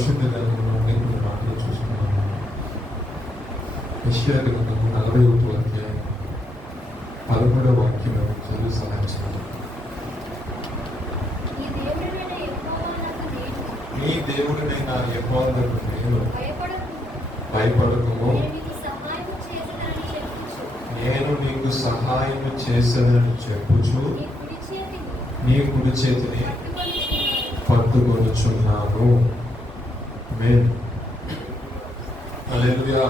పరిశుద్ధ గ్రంథంలో కొన్ని మాటలు చూసుకున్నాము. యెషయా గ్రంథము 41వ అధ్యాయం 13వ వాక్యంలో చదువు సహాయించాలి. నీ దేవుడినైన యెహోవాకు నేను భయపడకుము, నేను నీకు సహాయం చేసేదని చెప్పుచు నీ కుడి చేతిని పట్టుకొనుచున్నాను. హల్లెలూయా.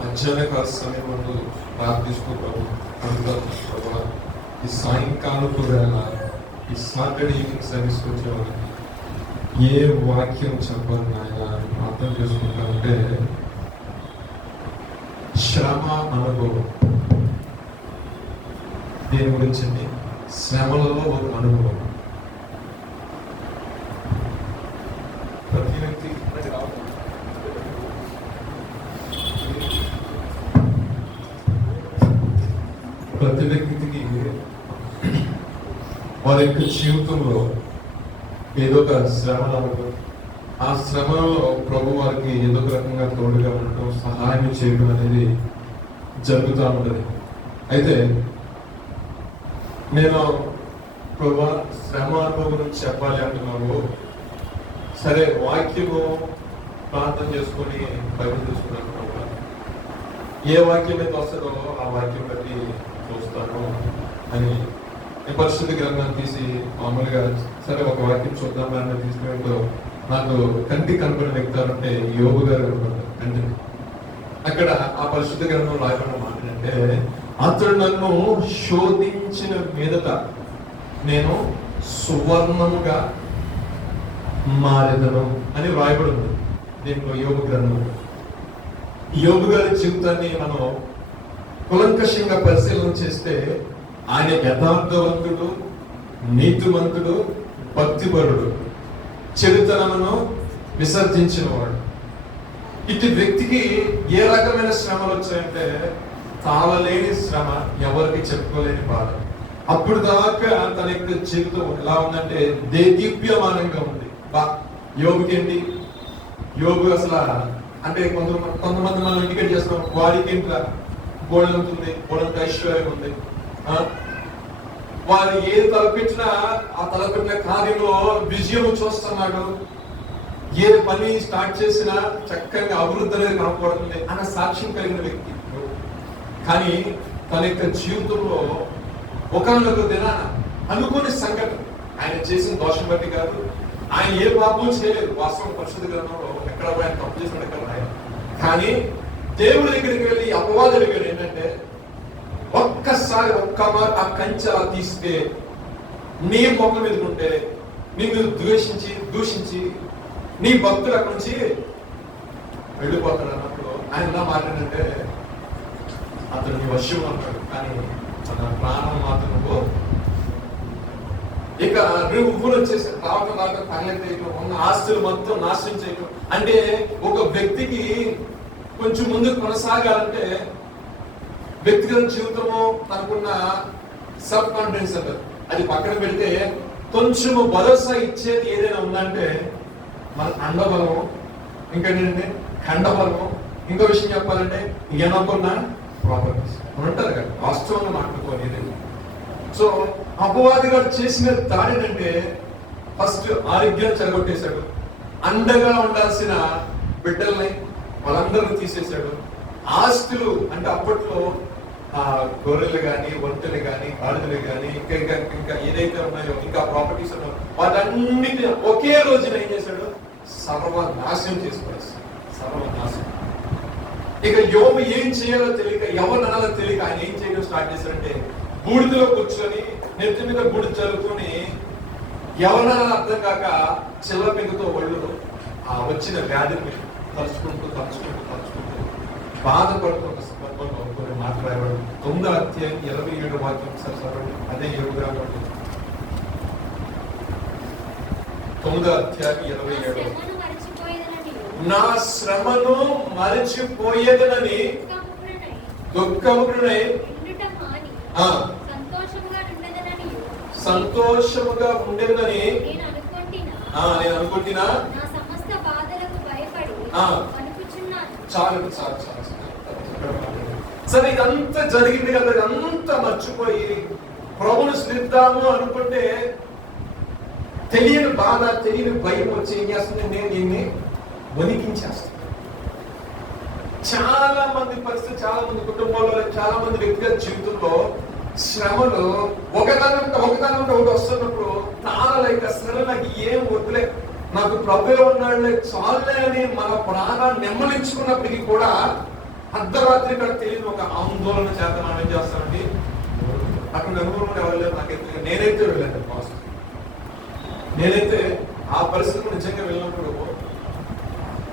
మధ్యాహ్నకాల సమయంలో ప్రార్థిస్తూ ప్రభు ఈ సాయంకాలపు వేళ ఈ సాటర్డే ఈవినింగ్ సర్వీస్ వచ్చేవారికి ఏ వాక్యం చెప్పాలి నాయన అర్థం చేసుకుంటామంటే శ్రమ అనుభవం. దీని గురించి శ్రమలలో ఒక అనుభవం. ప్రతి వ్యక్తి వారి యొక్క జీవితంలో ఏదో ఒక శ్రమ అనుభవం. ఆ శ్రమలో ప్రభు వారికి ఏదో ఒక రకంగా తోడుగా ఉండటం, సహాయం చేయడం అనేది జరుగుతూ ఉంటుంది. అయితే నేను ప్రభు శ్రమ అనుభవం గురించి చెప్పాలి అంటున్నాను. సరే, వాక్యము ప్రార్థన చేసుకొని బైబిల్ తీసుకున్నాను. ప్రభు ఏ వాక్యం అయితే వస్తుందో ఆ వాక్యం బట్టి చూస్తాను అని పరిశుద్ధ గ్రంథాన్ని తీసి మామూలుగా సరే ఒక వాక్యం చూద్దాం అని తీసుకున్నప్పుడు నాకు కంటికి కనపడిన వ్యక్తి అంటే యోగు గారు కనపడతారు కంటి. అక్కడ ఆ పరిశుద్ధ గ్రంథం రాయబడిన మాట అంటే, అతడు నన్ను శోధించిన మీదట నేను సువర్ణముగా మారెదను అని రాయబడి ఉంది దీంట్లో యోగు గ్రంథం. యోగు గారి జీవితాన్ని మనం కులంకషంగా పరిశీలన చేస్తే ఆయన యథార్థవంతుడు, నీతివంతుడు, భక్తిపరుడు, చెడుతనమును విసర్జించిన వాడు. ఇటు వ్యక్తికి ఏ రకమైన శ్రమలు వచ్చాయంటే తాళలేని శ్రమ, ఎవరికి చెప్పుకోలేని బాధ. అప్పుడు దాకా తన యొక్క జీవితం ఎలా ఉందంటే దేదీప్యమానంగా ఉంది. యోగుకి ఏంటి, యోగు అసలు అంటే కొంతమంది మనం ఇండికేట్ చేస్తున్నాం, వారికి ఏంట్రా గోడంత ఉంది, గోడంత ఐశ్వర్యం ఉంది. వారు ఏది తలపెట్టినా ఆ తలపెట్టిన కార్యంలో విజయం చూస్తున్నాడు. ఏ పని స్టార్ట్ చేసినా చక్కగా అభివృద్ధి అనేది కనపడుతుంది అన్న సాక్ష్యం కలిగిన వ్యక్తి. కానీ తన యొక్క జీవితంలో ఒకనొక దినాన అనుకోని సంఘటన, ఆయన చేసిన దోషం బట్టి కాదు, ఆయన ఏ పాపం చేయలేదు. వాస్తవం పరిశుద్ధ గ్రంథంలో ఎక్కడ ఆయన తప్పు చేసినట్టు ఎక్కడ రాయలేదు. కానీ దేవుడి దగ్గరికి వెళ్ళి అపవాది దగ్గర ఏంటంటే ఒక్కసారి ఒక్కమారు ఆ కంచె తీస్తే నీ మొక్క మీద ఉంటే నిన్ను దూషించి నీ భక్తులు అక్కడి నుంచి వెళ్ళిపోతాడు అన్నప్పుడు ఆయన ఎలా మాట్లాడంటే అతను నీ వశ్యం అంటాడు, కానీ తన ప్రాణం మాత్రం ఇక ఊరు వచ్చేసి రావటం తగలెట్టేయటం, ఉన్న ఆస్తులు మొత్తం నాశనం చేయటం. అంటే ఒక వ్యక్తికి కొంచెం ముందుకు కొనసాగాలంటే వ్యక్తిగత జీవితము తనకున్న సెల్ఫ్ కాన్ఫిడెన్స్ అంటారు, అది పక్కన పెడితే కొంచెము భరోసా ఇచ్చేది ఏదైనా ఉందంటే మన అండబలము, ఇంకేంటంటే ఖండబలము. ఇంకో విషయం చెప్పాలంటే ఎనకున్న ప్రాపర్టీస్ ఉంటారు కదా, వాస్తవంగా మాట్లాడుకోలేదు. సో అపవాది గారు చేసిన దాడి అంటే ఫస్ట్ ఆరోగ్యం చెడగొట్టేశాడు, అండగా ఉండాల్సిన బిడ్డల్ని వాళ్ళందరూ తీసేశాడు. ఆస్తులు అంటే అప్పట్లో గొర్రెలు కానీ, ఒంటెలు కానీ, గాడిదలు కానీ, ఇంకా ఏదైతే ఉన్నాయో ఇంకా ప్రాపర్టీస్ ఉన్నాయో వాటన్నిటిని ఒకే రోజున ఏం చేశాడు, సర్వనాశనం చేసుకోవాలి. సర్వనాశనం. ఇక యోబు ఏం చేయాలో తెలియక, ఎవరు అనాలో తెలియక ఆయన ఏం చేయడం స్టార్ట్ చేశాడంటే బూడిదలో కూర్చొని నెత్తి మీద బూడిద చల్లుకొని ఎవరనాలని అర్థం కాక చిల్ల పెంకుతో ఒళ్ళు వచ్చిన వ్యాధిని తలుచుకుంటూ బాధపడుతున్న సందర్భంలో కొన్ని మాట్లాడేవాడు. 9వ అధ్యాయం 27వ వాక్యం సరే అదే యోగుగా 9వ అధ్యాయం 27. నా శ్రమను మరచిపోయేదనని దుఃఖమునై సంతోషముగా ఉండేదని నేను అనుకుంటున్నా. చాలు చాలు చాలు సరే, ఇదంతా జరిగింది కదా, ఇదంతా మర్చిపోయి ప్రభువును స్థిద్దాము అనుకుంటే తెలియని బాధ, తెలియని భయం వచ్చి ఏం చేస్తుంది, నేను దీన్ని వణికించేస్తాను. చాలా మంది పరిస్థితి, చాలా మంది కుటుంబాల్లో, చాలా మంది వ్యక్తిగత జీవితంలో శ్రమలు ఒకదానంటే ఒకటి వస్తున్నప్పుడు తాళలేక శ్రమ నాకు ఏం వద్దులే, నాకు ప్రభువే ఉన్నాడులే, చాలులే అని మన ప్రాణాన్ని నెమ్మలించుకున్నప్పటికీ కూడా అర్ధరాత్రి ఇక్కడ తెలియని ఒక ఆందోళన చేత మనం ఏం చేస్తామండి, అక్కడ అనుభవం ఎవరు లేరు. నాకైతే నేనైతే వెళ్ళాను పాస్, నేనైతే ఆ పరిస్థితిలో నిజంగా వెళ్ళినప్పుడు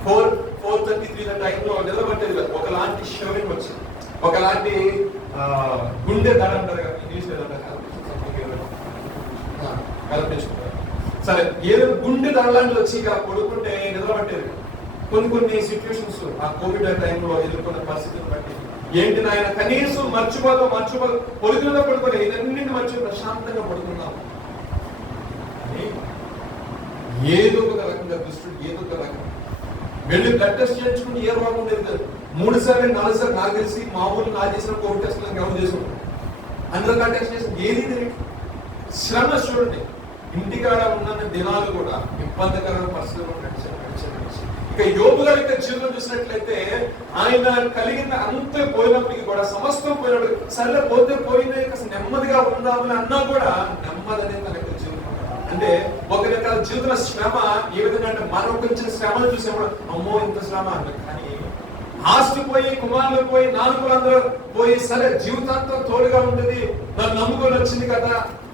4:33 టైంలో నిలబట్టేది కాదు, ఒకలాంటి షోరింగ్ వచ్చింది, ఒకలాంటి గుండె దడ అంటారు కదా ఇంగ్లీష్ కల్పించుకుంటారు. సరే, ఏదో గుండె దడ లాంటిది వచ్చి ఇక పడుకుంటే నిలబట్టేది. కొన్ని సిచ్యువేషన్స్ ఆ కోవిడ్ టైంలో ఎదుర్కొన్న పరిస్థితులను బట్టి ఏంటి నాయన, కనీసం మర్చిపోదు పొడుగులో పడుకోలే, ఇదన్నింటిని మర్చిపోయి ప్రశాంతంగా పడుకున్నాము. ఏదో ఒక రకంగా దుష్టుడు ఏదో ఒక రకంగా వెళ్ళి బ్లడ్ టెస్ట్ చేయించుకుని ఏ రోగం ఉండేది కాదు. 3 సార్లు 4 సార్లు నాకు తెలిసి మామూలు నా చేసిన కోవిడ్ టెస్ట్ ఎవరు చేసుకుంటారు, అందులో టెస్ట్ చేసి ఏది తెలియదు. శ్రమ చూడండి, ఇంటికాడ ఉన్న దినాలు కూడా ఇబ్బందికరమైన పరిస్థితులు నడిచారు. ఇక యోబు గారి యొక్క జీవితం చూసినట్లయితే ఆయన కలిగిన అంతే పోయినప్పటికీ కూడా, సమస్తం పోయినప్పుడు సరే పోతే పోయినా అసలు నెమ్మదిగా ఉందామని అన్నా కూడా నెమ్మది అనేది తన యొక్క జీవితం. అంటే ఒక రకాల జీవిత శ్రమ ఏ విధంగా అంటే, మనం కొంచెం శ్రమను చూసేప్పుడు అమ్మో ఇంత శ్రమ అంటే, కానీ ఆస్తి పోయి, కుమారులు పోయి, నాలుగులందరూ పోయి, సరే జీవితాంతం తోడుగా ఉంటుంది, నన్ను నమ్ముకొని వచ్చింది కదా,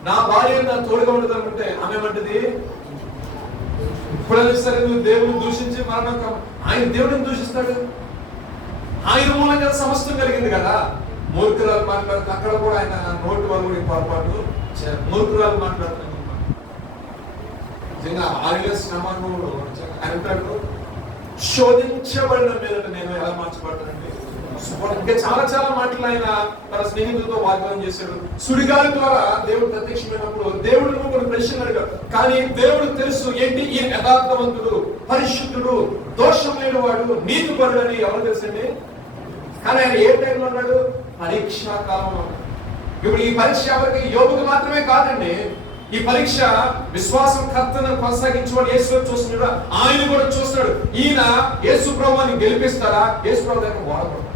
నా భార్య నా తోడుగా ఉండదు అనుకుంటే ఆమె ఏమంటది, ఇప్పుడైనా సరే నువ్వు దేవుని దూషించి మరణం, ఆయన దేవుడిని దూషిస్తాడు, ఆయన మూలంగా సమస్తం కలిగింది కదా. మూర్ఖురాలు మాట్లాడుతూ అక్కడ కూడా ఆయన నోటి వాళ్ళు కూడా పొరపాటు మూర్ఖురాలు మాట్లాడుతున్నాడు. నిజంగా ఆయుల శ్రమను అంటాడు, శోధించబడిన మీద నేను ఎలా మార్చబడతానండి. ఇంకా చాలా చాలా మాటలు ఆయన తన స్నేహితులతో వాగ్దానం చేశాడు. సుడిగాలి ద్వారా దేవుడు ప్రత్యక్షమైనప్పుడు దేవుడు కొన్ని ప్రశ్నలు అడిగాడు, కానీ దేవుడు తెలుసు ఏంటి, ఈ యథార్థవంతుడు, పరిశుద్ధుడు, దోషం లేని వాడు, నీతిపరుడు అని ఎవరు తెలుసండి. కానీ ఆయన ఏ టైంలో ఉన్నాడు, పరీక్షా కాలంలో. ఇప్పుడు ఈ పరీక్ష ఎవరికి, యోగుకు మాత్రమే కాదండి, ఈ పరీక్ష విశ్వాసం కర్తను కొనసాగించేవాడు యేసు చూస్తున్నాడు, ఆయన కూడా చూస్తున్నాడు. ఈయన యేసు ప్రభువుని గెలిపిస్తారా, యేసు ప్రభు దగ్గర వాడబడతాడు.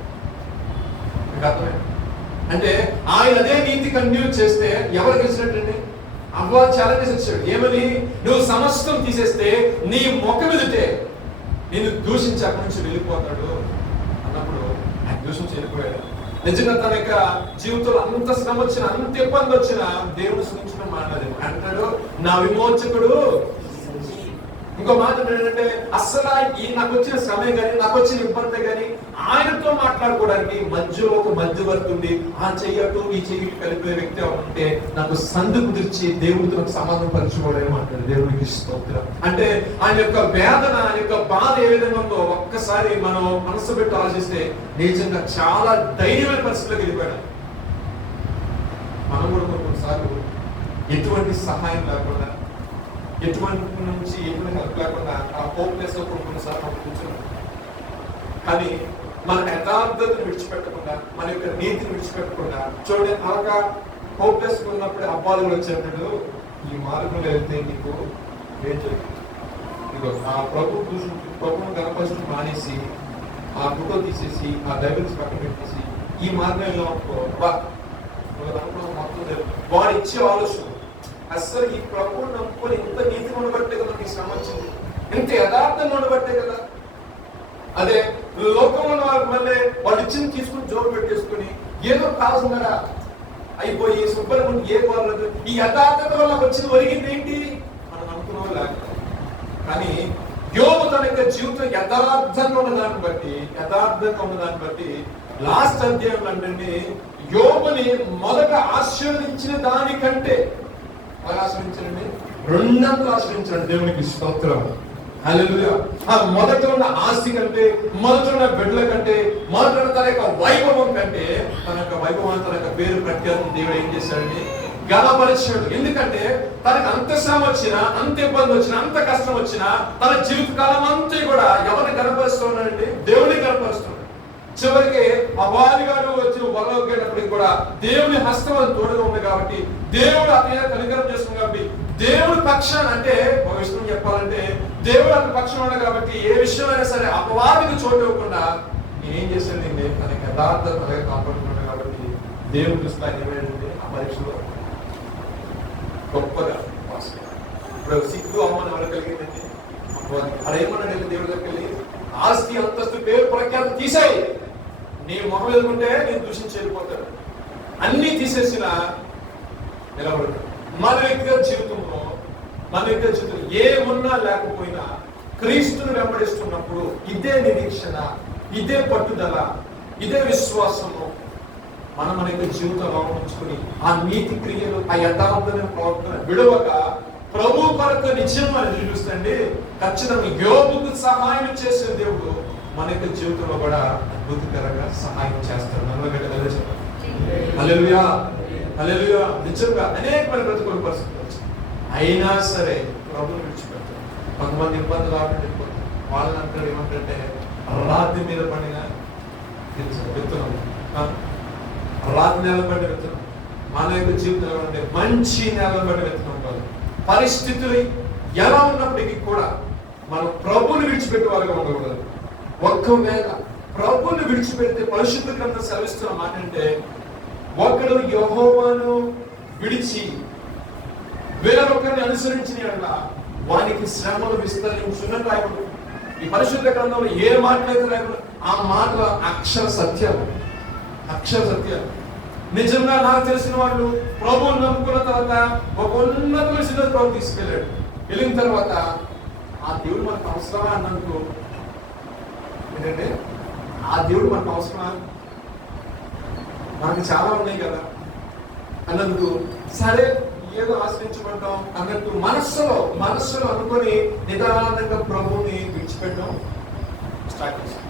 అంటే ఆయన అదే నీతి కంటిన్యూ చేస్తే ఎవరు గెలిచినట్టండి. అవ్వ ఛాలెంజెస్ ఇచ్చాడు, ఏమని, నువ్వు సమస్తం తీసేస్తే నీ ముఖం ఎదుటే నేను దూషించి అక్కడి నుంచి వెళ్ళిపోతాడు అన్నప్పుడు ఆయన దూషించి వెళ్ళిపోయాడు. నిజంగా తన యొక్క జీవితంలో అంత శ్రమ వచ్చిన, అంత ఇబ్బంది వచ్చిన దేవుడు సూచించడం మాట్లాడలేదు. అంటాడు, నా విమోచకుడు. ఇంకో మాట ఏంటంటే, అసలు ఈ నాకు వచ్చిన శ్రమే కానీ, నాకు వచ్చిన ఇబ్బంది కానీ ఆయనతో మాట్లాడుకోవడానికి మధ్యలో ఒక మధ్యవర్తి, ఆ చెయ్యటు ఈ చెయ్యి కలిపే వ్యక్తి ఉంటే నాకు సందు కుదిర్చి దేవుడితో సమాధానం పరచుకోవడం అంటాడు. దేవుడికి స్తోత్రం. అంటే ఆయన యొక్క వేదన, ఆయన యొక్క బాధ ఏ విధంగా ఉందో ఒక్కసారి మనం మనసు పెట్టి ఆలోచిస్తే నిజంగా చాలా ధైర్యమైన పరిస్థితిలోకి వెళ్ళిపోయాడు. మనం కూడా కొన్నిసార్లు ఎటువంటి సహాయం లేకుండా, ఎటువంటి నుంచి ఎటువంటి హెల్ప్ లేకుండా ఆ హోప్లెస్ కొన్నిసార్లు కూర్చున్నాం. కానీ మన యథార్థతను విడిచిపెట్టకుండా, మన యొక్క నీతిని విడిచిపెట్టకుండా, చూడండి అలాగా హోప్లెస్ ఉన్నప్పుడు అబ్బాలు కూడా వచ్చేటప్పుడు, ఈ మార్గంలో వెళ్తే నీకు ఏం జరిగింది, ఇదిగో ఆ ప్రభువును గణపరిచడం మానేసి, ఆ ఫోటో తీసేసి, ఆ డైబిల్స్ పక్కన పెట్టేసి ఈ మార్గంలో మొత్తం వాడు ఇచ్చే ఆలోచన, అస్సలు ఈ ప్రభువుని నమ్ముకొని ఇంత నీతి ఉండబట్టే కదా నీకు శ్రమ వచ్చింది, ఇంత యథార్థంగా ఉండబట్టే కదా. అదే లోకంలో మళ్ళీ వాళ్ళు ఇచ్చింది తీసుకుని జోరు పెట్టేసుకుని ఏదో కావాల్సిందా అయిపోయి శుభ్రంగా ఏ కోరలేదు. ఈ యథార్థత వల్ల వచ్చిన ఒరిగింది ఏంటి, మనం అనుకున్న వాళ్ళు. కానీ యోబు తన యొక్క జీవితం యథార్థంగా ఉన్నదాన్ని బట్టి లాస్ట్ అధ్యాయం అంటే యోబుని మొదట ఆశీర్వదించిన దానికంటే ఆశ్రయించండి, రెండంతలు ఆశ్రయించండి. దేవునికి స్తోత్రం. హల్లెలూయా. ఆ మొదట ఉన్న ఆస్తి కంటే, మొదట ఉన్న బిడ్డల కంటే, మొదట తన యొక్క వైభవం కంటే, తన యొక్క వైభవం, తన యొక్క పేరు ప్రఖ్యాతం దేవుడు ఏం చేశాడండి, గణపరిచాడు. ఎందుకంటే తనకు అంత శ్రమ వచ్చినా, అంత ఇబ్బంది వచ్చినా, అంత కష్టం వచ్చినా తన జీవితకాలం అంతా కూడా ఎవరిని గణపరుస్తున్నాడండి? దేవుని గణపరుస్తున్నాడు. చివరికి అపవాది గారు వచ్చి వలలోకి కూడా దేవుని హస్తం అది తోడుగా ఉంది కాబట్టి, దేవుడు అతని కనికరం చేస్తుంది కాబట్టి, దేవుడి పక్షాన, అంటే ఒక విషయం చెప్పాలంటే దేవుడు అతని పక్షం ఉన్నాడు కాబట్టి ఏ విషయమైనా సరే అపవాదికి చోటు ఇవ్వకుండా నేనేం చేశానండి, తనకి యథార్థత కాపాడుకున్నాడు కాబట్టి దేవుడి స్థాయి ఏమైంది ఆ పరీక్షలో గొప్పగా పాస్. ఇప్పుడు సిగ్గు అమ్మని ఎవరు కలిగిందండి? అలా ఏమన్నాడు దేవుడి దగ్గరికి వెళ్ళి, ఆస్తి అంతస్తు పేరు ప్రఖ్యాతం తీసేయి, నీ మొహం ఎదుర్కొంటే నేను దూషించి వెళ్ళిపోతాడు. అన్ని తీసేసిన నిలబడతాడు. మన వ్యక్తిగత జీవితంలో ఏమున్నా లేకపోయినా క్రీస్తుని వెంబడిస్తున్నప్పుడు ఇదే నిరీక్షణ, ఇదే పట్టుదల, ఇదే విశ్వాసము మన యొక్క జీవితంలో ఉంచుకుని ఆ నీతి క్రియలు, ఆ యథార్థమైన ప్రవర్తన విడవక ప్రభు కొరకు నిత్యం అని చూపిస్తండి. ఖచ్చితంగా యోబుకు సహాయం చేసే దేవుడు మన యొక్క జీవితంలో కూడా అద్భుతకరంగా సహాయం చేస్తాడు. హల్లెలూయా, హల్లెలూయా. నిజంగా అనేకమైన ప్రతికూల పరిస్థితులు వచ్చాయి, అయినా సరే ప్రభుని విడిచిపెడతారు. కొంతమంది ఇబ్బందులు ఆడుకుంటే వాళ్ళని అంటారు ఏమంటే రాతి మీద పడిన విత్తనం, రాతి నేల పడిన విత్తనం. మన యొక్క జీవితంలో అంటే మంచి నేల పడిన విత్తనం కాదు. పరిస్థితులు ఎలా ఉన్నప్పటికీ కూడా మనం ప్రభుని విడిచిపెట్టే వాళ్ళగా ఉండకూడదు. ఒక్కవేళ ప్రభుని విడిచిపెడితే పరిశుద్ధ గ్రంథం సెలవిస్తున్న మాట అంటే, ఒకడు యెహోవాను విడిచి వేరొకరిని అనుసరించిన యెడల వానికి శ్రమలు విస్తరించునని రాయబడింది. ఈ పరిశుద్ధ గ్రంథంలో ఏ మాటలైతే రాయబడి ఆ మాటల అక్షర సత్యాలు, అక్షర సత్యాలు. నిజంగా నాకు తెలిసిన వాళ్ళు ప్రభువుని నమ్ముకున్న తర్వాత ఒక ఉన్నతమైన స్థితిలో ప్రభు తీసుకెళ్ళాడు. వెళ్ళిన తర్వాత ఆ దేవుడు మనకు అవసరమా అన్నందుకు ఏంటంటే, ఆ దేవుడు మనకు అవసరమా, మనకి చాలా ఉన్నాయి కదా అన్నందుకు సరే ఏదో ఆశ్రయించబడ్డాం అన్నట్టు మనస్సులో అనుకొని నిదానంగా ప్రభువుని విడిచిపెట్టడం స్టార్ట్ చేశాం.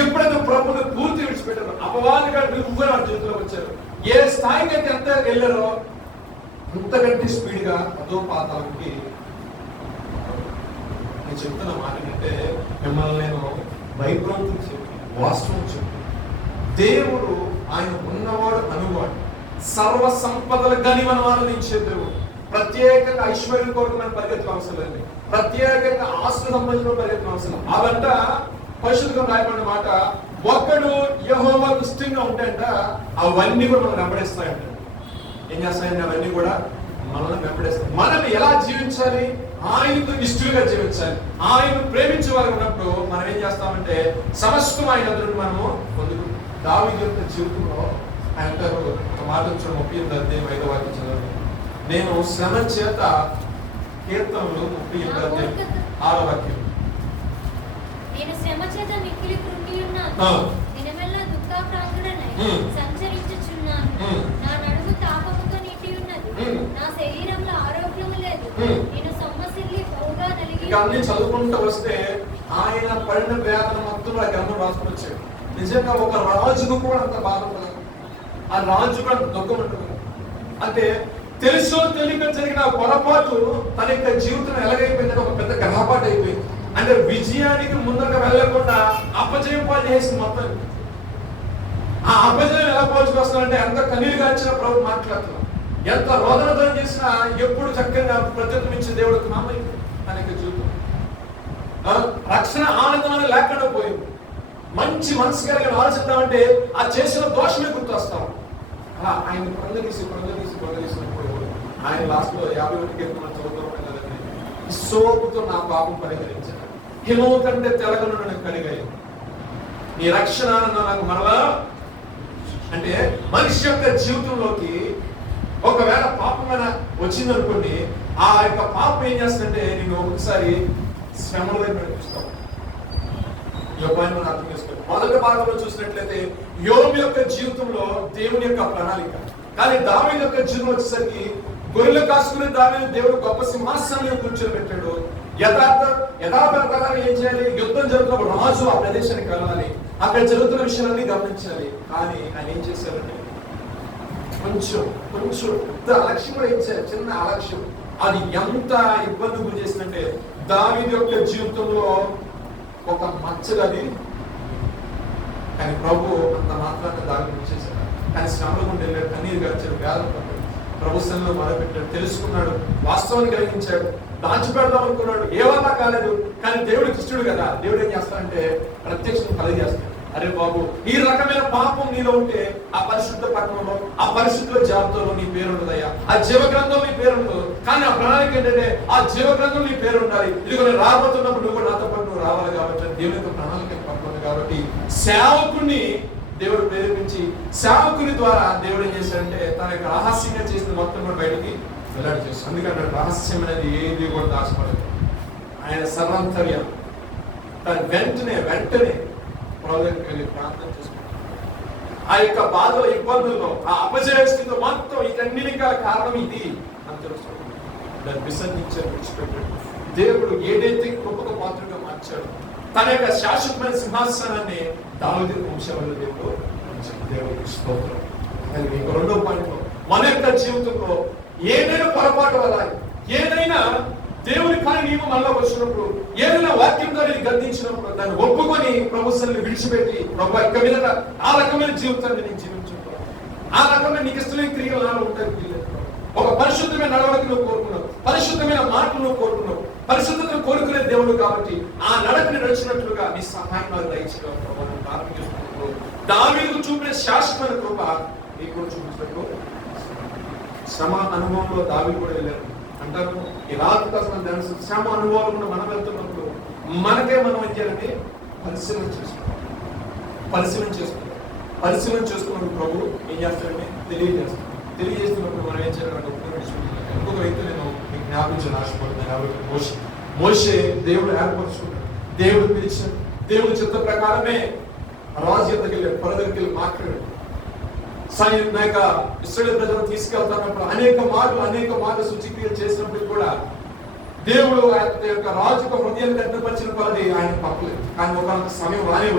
ఎప్పుడైతే ప్రభువుని పూర్తి విడిచిపెట్టారో అపవాదిగా నువ్వు నా జీవితంలో వచ్చారు. ఏ స్థాయికి అయితే ఎంత వెళ్ళారో అంతకంటే స్పీడ్ గా అదో పాతాలకి. నేను చెప్తున్న మాట ఏంటంటే, మిమ్మల్ని నేను భయభ్రాంతులు చెప్పి వాస్తవం చెప్పి, దేవుడు ఆయన ఉన్నవాడు అనువాడు, సర్వ సంపదలు గని మనం ఆనందించే దేవుడు. ప్రత్యేకంగా ఐశ్వర్యం కొరకు మనం పరిగెత్తడం అవసరం లేదు, ప్రత్యేకంగా ఆస్తులు సంబంధించిన పరిగెత్తడం అవసరం. అదంట పరిశుద్ధంగా రాయబడిన మాట, ఒక్కడు యెహోవాకు ఇష్టంగా ఉంటాయంట అవన్నీ కూడా మనం వెంబడిస్తాయంట. ఏం చేస్తాయంటే అవన్నీ కూడా మనల్ని వెంబడిస్తాయి. మనల్ని ఎలా జీవించాలి? ఆయనకు ఇష్టలుగా జీవించాలి. ఆయన ప్రేమించే వారు ఉన్నప్పుడు మనం ఏం చేస్తామంటే సమస్తం ఆయన ఎదురు మనము పొందుకుంటాం. దావీదు యొక్క జీవితంలో ఆయన అంటారు, ఒక మాట వచ్చాడు 38 వాక్యం చదవండి. నేను శ్రమ చేత, కీర్తనలు 38 వాక్యం, నేను శ్రమ చేత మిక్కిలి కృంగి ఉన్నాను, దినమెల్లా దుఃఖాక్రాంతుడనై సంచరించుచున్నాను. నా నడుము తాపముతో నిండి ఉన్నది, నా శరీరంలో ఆరోగ్యము లేదు, నేను సొమ్మసిల్లి బహుగా నలిగి. అన్ని చదువుకుంటూ వస్తే ఆయన పడిన వేదన మొత్తం ఆ గ్రంథం రాసుకుని వచ్చాడు. నిజంగా ఒక రాజుకు కూడా అంత బాధ ఉండదు, ఆ రాజు కూడా అంత దుఃఖం ఉంటుంది. అంటే తెలుసో తెలియక జరిగిన పొరపాటు తన యొక్క జీవితం ఎలాగైపోయిందంటే ఒక పెద్ద గ్రహపాటు అయిపోయింది. అంటే విజయానికి ముందరగా వెళ్ళకుండా అపజయం పాలు చేసి మొత్తం. ఆ అపజయం ఎలా పోల్చుకొస్తామంటే ఎంత కన్నీరు కాల్చినా ప్రభు మాట్లాడుతున్నాం, ఎంత రోదనతో చేసినా ఎప్పుడు చక్కగా ప్రత్యుత్తమించే దేవుడు కామైంది తన యొక్క జీవితం. రక్షణ ఆనందం అని లేకుండా పోయింది. మంచి మనసు కలిగిన ఆలోచిద్దామంటే ఆ చేసిన దోషమే గుర్తొస్తాం. అలా ఆయన పొందగీసినప్పుడు ఆయన లాస్ట్ లో 51 కీర్తనలు చదువుతూ కదండి, సోపుతో నా పాపం పరిహరించాను, హిమము కంటే తెలగను నన్ను కడిగాయి, నీ రక్షణ నాకు మరలా. అంటే మనిషి యొక్క జీవితంలోకి ఒకవేళ పాపమైన వచ్చిందనుకోండి, ఆ యొక్క పాపం ఏం చేస్తుందంటే నేను ఒకసారి శ్రమల వైపు నడిపిస్తాను. అర్థం చేసుకోండి. మొదటి భాగంలో చూసినట్లయితే యోబు యొక్క జీవితంలో దేవుని యొక్క ప్రణాళిక, కానీ దావీదు యొక్క జీవితం వచ్చేసరికి గొర్రెలు కాసుకునే దావీదు దేవుడు గొప్ప సింహాసనంలో కూర్చొని పెట్టాడు. యథాప్రకారం ఏం చేయాలి? యుద్ధం జరుగుతున్నప్పుడు రాజు ఆ ప్రదేశానికి వెళ్ళాలి, అక్కడ జరుగుతున్న విషయాలన్నీ గమనించాలి. కానీ ఆయన ఏం చేశారంటే కొంచెం అలక్ష్యం కూడా ఇచ్చారు, చిన్న అలక్ష్యం. అది ఎంత ఇబ్బంది గురి చేసిందంటే దావీదు యొక్క జీవితంలో ఒక మచ్చగది. కానీ ప్రభు అంత మాత్రాన్ని దావీదు ఇచ్చేసాడు. కానీ శ్రమల గుండా వెళ్ళాడు, కన్నీరు గడిచాడు, వేదన పడ్డాడు, ప్రభు సన్నిధిలో మొదలుపెట్టాడు, తెలుసుకున్నాడు, వాస్తవాన్ని గ్రహించాడు, దాచిపెడదాం అనుకున్నాడు, ఏవన్నా కాలేదు. కానీ దేవుడికి ఇష్టడు కదా, దేవుడు ఏం చేస్తాడంటే ప్రత్యక్షం కలిగేస్తాడు. అరే బాబు, ఈ రకమైన పాపం నీలో ఉంటే ఆ పరిశుద్ధ పట్టణంలో, ఆ పరిశుద్ధ జాబితాలో నీ పేరు ఉండదయ్యా, ఆ జీవ గ్రంథంలో నీ పేరు ఉండదు. కానీ ఆ ప్రణాళిక ఏంటంటే ఆ జీవ గ్రంథం నీ పేరు ఉండాలి. ఇదిగో నేను రాబోతున్నప్పుడు నువ్వు నాతో పాటు నువ్వు రావాలి కాబట్టి దేవుని యొక్క ప్రణాళిక పట్టుకుంది. కాబట్టి సేవకుని దేవుడు ప్రేరేపించి సేవకుని ద్వారా దేవుడు ఏం చేశాడంటే తన యొక్క రహస్యంగా చేసిన మొత్తం కూడా బయటికి వెల్లడి చేస్తాడు. అందుకంటే రహస్యం అనేది ఏది కూడా దాచపడదు. ఆయన సర్వాంతర్యం. తన వెంటనే ప్రభువుకి వెళ్ళి ప్రార్థన చేసుకుంటాడు. ఆ యొక్క బాధలో, ఇబ్బందుల్లో, ఆ అపజయస్థితిలో మొత్తం వీటన్నిటికీ కారణం ఇది అని తెలుసుకుంటాడు. దాన్ని విసర్జించాడు, విడిచిపెట్టాడు. దేవుడు ఏదైతే కృపకు పాత్రగా మార్చాడు, తన యొక్క శాశ్వతమైన సింహాసనాన్ని దావీదు వంశంలో దేవుడు స్తోత్రం. ఇంక రెండో పాయింట్, మన యొక్క జీవితంలో ఏదైనా పొరపాటు వల్ల, ఏదైనా దేవుని పని నియమం మనలో వచ్చినప్పుడు, ఏదైనా వాక్యం ద్వారా గద్దించినప్పుడు దాన్ని ఒప్పుకొని ప్రభుత్వాన్ని విడిచిపెట్టి ప్రభు ఇక మీద ఆ రకమైన జీవితాన్ని నేను జీవించుకుంటాను, ఆ రకమైన నీకు ఇష్టమైన క్రియలు నాలో ఉంటాయి. ఒక పరిశుద్ధమైన నడవడికి నువ్వు కోరుకున్నావు, పరిశుద్ధమైన మాటలు నువ్వు కోరుకున్నావు, పరిశుద్ధతను కోరుకునే దేవుడు కాబట్టి ఆ నడకని నడిచినట్లుగా నీ సహాయం నాకు దయచేయడం ప్రభు ప్రార్థన చేసుకున్నప్పుడు దావీదు చూపిన శాశ్వతమైన కృప నీకు కూడా చూపించినప్పుడు శ్రమ అనుభవంలో దావీదు కూడా వెళ్ళారు అంటారు. ఈ రాత్రి శ్రమ అనుభవాలు మనం వెళ్తున్నప్పుడు మనకే మనం ఏం చేయాలంటే పరిశీలన చేసుకున్నప్పుడు ప్రభు ఏం చేస్తాడంటే తెలియజేస్తున్నప్పుడు మనం ఏం చేయాలంటే ఇంకొక వ్యక్తి నేను మీకు జ్ఞాపించాలని ఆశపడుతున్నాను. మోషే దేవుడు ఏర్పరచుకున్నాడు, దేవుడు పిలిచాడు, దేవుడి చిత్త ప్రకారమే రాజు దగ్గరికి వెళ్ళాడు, పొల దగ్గరికి వెళ్ళి మాట్లాడాడు. ఇశ్రాయేలు ప్రజలను తీసుకెళ్తున్నప్పుడు అనేక మార్లు శుచిక్రియలు చేసినప్పుడు కూడా దేవుడు ఆయన యొక్క రాజుకు హృదయాన్ని కట్టినపరిచిన కొలది ఆయన పక్కలేదు. కానీ ఒక సమయం రానే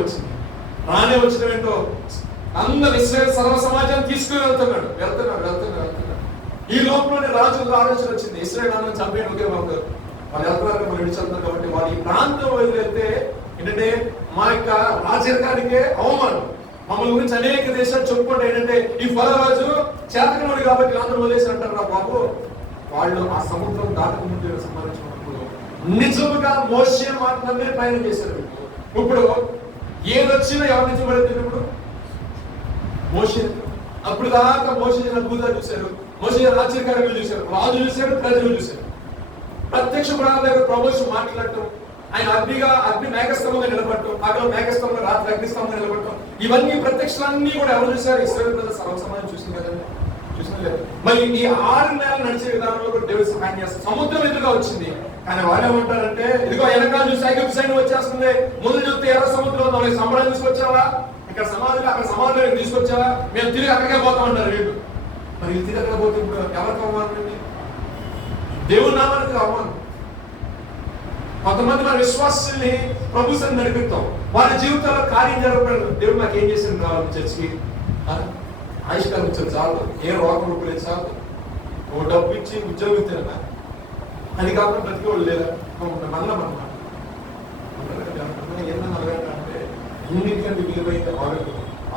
వచ్చిన ఏంటో అందరు ఇశ్రాయేలు సర్వ సమాజాన్ని తీసుకుని వెళ్తున్నాడు. ఈ లోపలనే రాజుకు ఆలోచన వచ్చింది, ఇశ్రాయేలు అందరూ చంపేయడం ఒకే వాళ్ళు వెళ్తున్నారు, మనం విడిచెళ్తున్నారు కాబట్టి వాళ్ళు ఈ ప్రాంతం వదిలితే ఏంటంటే మా యొక్క రాజ్యానికే అవమానం. మమ్మల్ని గురించి అనేక దేశాలు చెప్పుకుంటే ఏంటంటే ఈ ఫలరాజు చేతకనుడు కాబట్టి అందరూ వదిలేసి అంటారు రా బాబు. వాళ్ళు ఆ సముద్రం దాటకముందు సంబంధించినప్పుడు నిజముగా మోషే మాత్రమే ప్రయాణం చేశారు. ఇప్పుడు ఏదొచ్చినా ఎవరి నుంచి పడుతున్నప్పుడు మోషే, అప్పుడు దాకా మోషే అద్భుతాలు చూశారు, మోషే ఆశ్చర్యకార్యాలు చూశారు, రాజు చూశారు, ప్రజలు చూశారు. ప్రత్యక్ష ప్రాణాలు ప్రభుత్వం మాట్లాడటం, ఆయన అగ్ని మేఘస్తంభంగా నిలబడటం, పగలు మేఘస్తంభంగా, రాత్రి అగ్నిస్తంభంగా నిలబడటం, ఇవన్నీ ప్రత్యక్షలన్నీ కూడా ఎవరు చూశారు? ఇశ్రాయేలు ప్రజలు సర్వసమాజం చూసింది కదండి, చూసిన లేదు. మరి ఈ 6 నెలలు నడిచే విధానంలో కూడా దేవుడు సహాయం చేస్తారు. సముద్రం ఎదురుగా వచ్చింది, కానీ వాళ్ళు ఏమంటారంటే ఇదిగో వెనకాల చూసి ఐగుప్తు సైన్యం వచ్చేస్తుంది, ముందు చూస్తే ఎర్ర సముద్రం వాళ్ళకి సంబరం తీసుకొచ్చావా, ఇక్కడ సమాధులు అక్కడ సమాధులు తీసుకొచ్చావా, మేము తిరిగి అక్కడికే పోతామన్నారు వీళ్ళు. మరి వీళ్ళు తిరిగి అక్కడ పోతే ఇప్పుడు ఎవరికి అవమానం అండి? దేవుని నామానికి అవమానం. కొంతమంది మన విశ్వాసాన్ని ప్రభు సన్నిధిని నడిపిస్తాం, వారి జీవితాల్లో కార్యం జరగలేదు. దేవుడు నాకు ఏం చేసింది రావాలి చర్చికి, ఆయుష్కాలం వచ్చేది చాలు, ఏ రోగం రూపలేదు చాలు, ఒక డబ్బు ఇచ్చి ఉద్యోగం ఇస్తారా అది కాకుండా బ్రతికేవాళ్ళు లేదా మళ్ళా ఏమన్నా అంటే అన్నిటికంటే విలువైన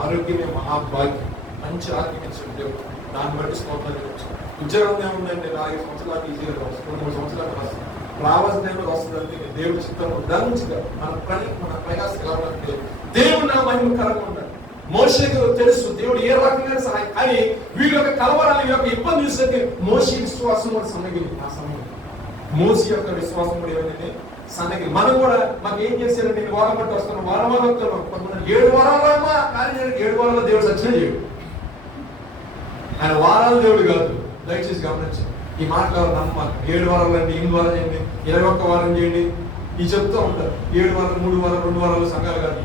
ఆరోగ్యమే మహాభాగ్యం. మంచి ఆరోగ్యం ఇచ్చిన దేవుడు, దాన్ని బట్టి స్తోత్రాలు ఇవ్వచ్చు. ఉద్యోగం ఏముందంటే 4 సంవత్సరాలు ఈజీగా వస్తుంది, 3 సంవత్సరాలు వస్తుంది, రావాల్సిన టైంలో వస్తుందంటే దేవుడి చిత్తం దంచిగా మన ప్రయాసం కావాలంటే దేవుడు నా మహిమకరంగా ఉండాలి. మోషేకు తెలుసు దేవుడు ఏ రకంగా సహాయం, కానీ వీళ్ళ యొక్క కలవరాలు, వీళ్ళ యొక్క ఇబ్బంది చూస్తే మోషే విశ్వాసం కూడా సన్నగిలి. ఆ సమయం మోషే యొక్క విశ్వాసం కూడా ఏమైంది సన్నగిలి. మనం కూడా మాకు ఏం చేశారంటే నేను వారం బట్టి వస్తున్నాం, వారం వస్తున్నాం, 7 వారాలు కానీ 7 వారాల్లో దేవుడు సత్యం చేయడు. ఆయన వారాలు దేవుడు కాదు, దయచేసి గమనించండి. ఈ మాటలు నమ్మాలి. 7 వారాలు అంటే 8 వారాలు చేయండి, 21 వారం చేయండి, ఈ చెప్తూ ఉంటారు. 7 వారాలు, 3 వారాలు, 2 వారాలు సంఘాలు కాదు.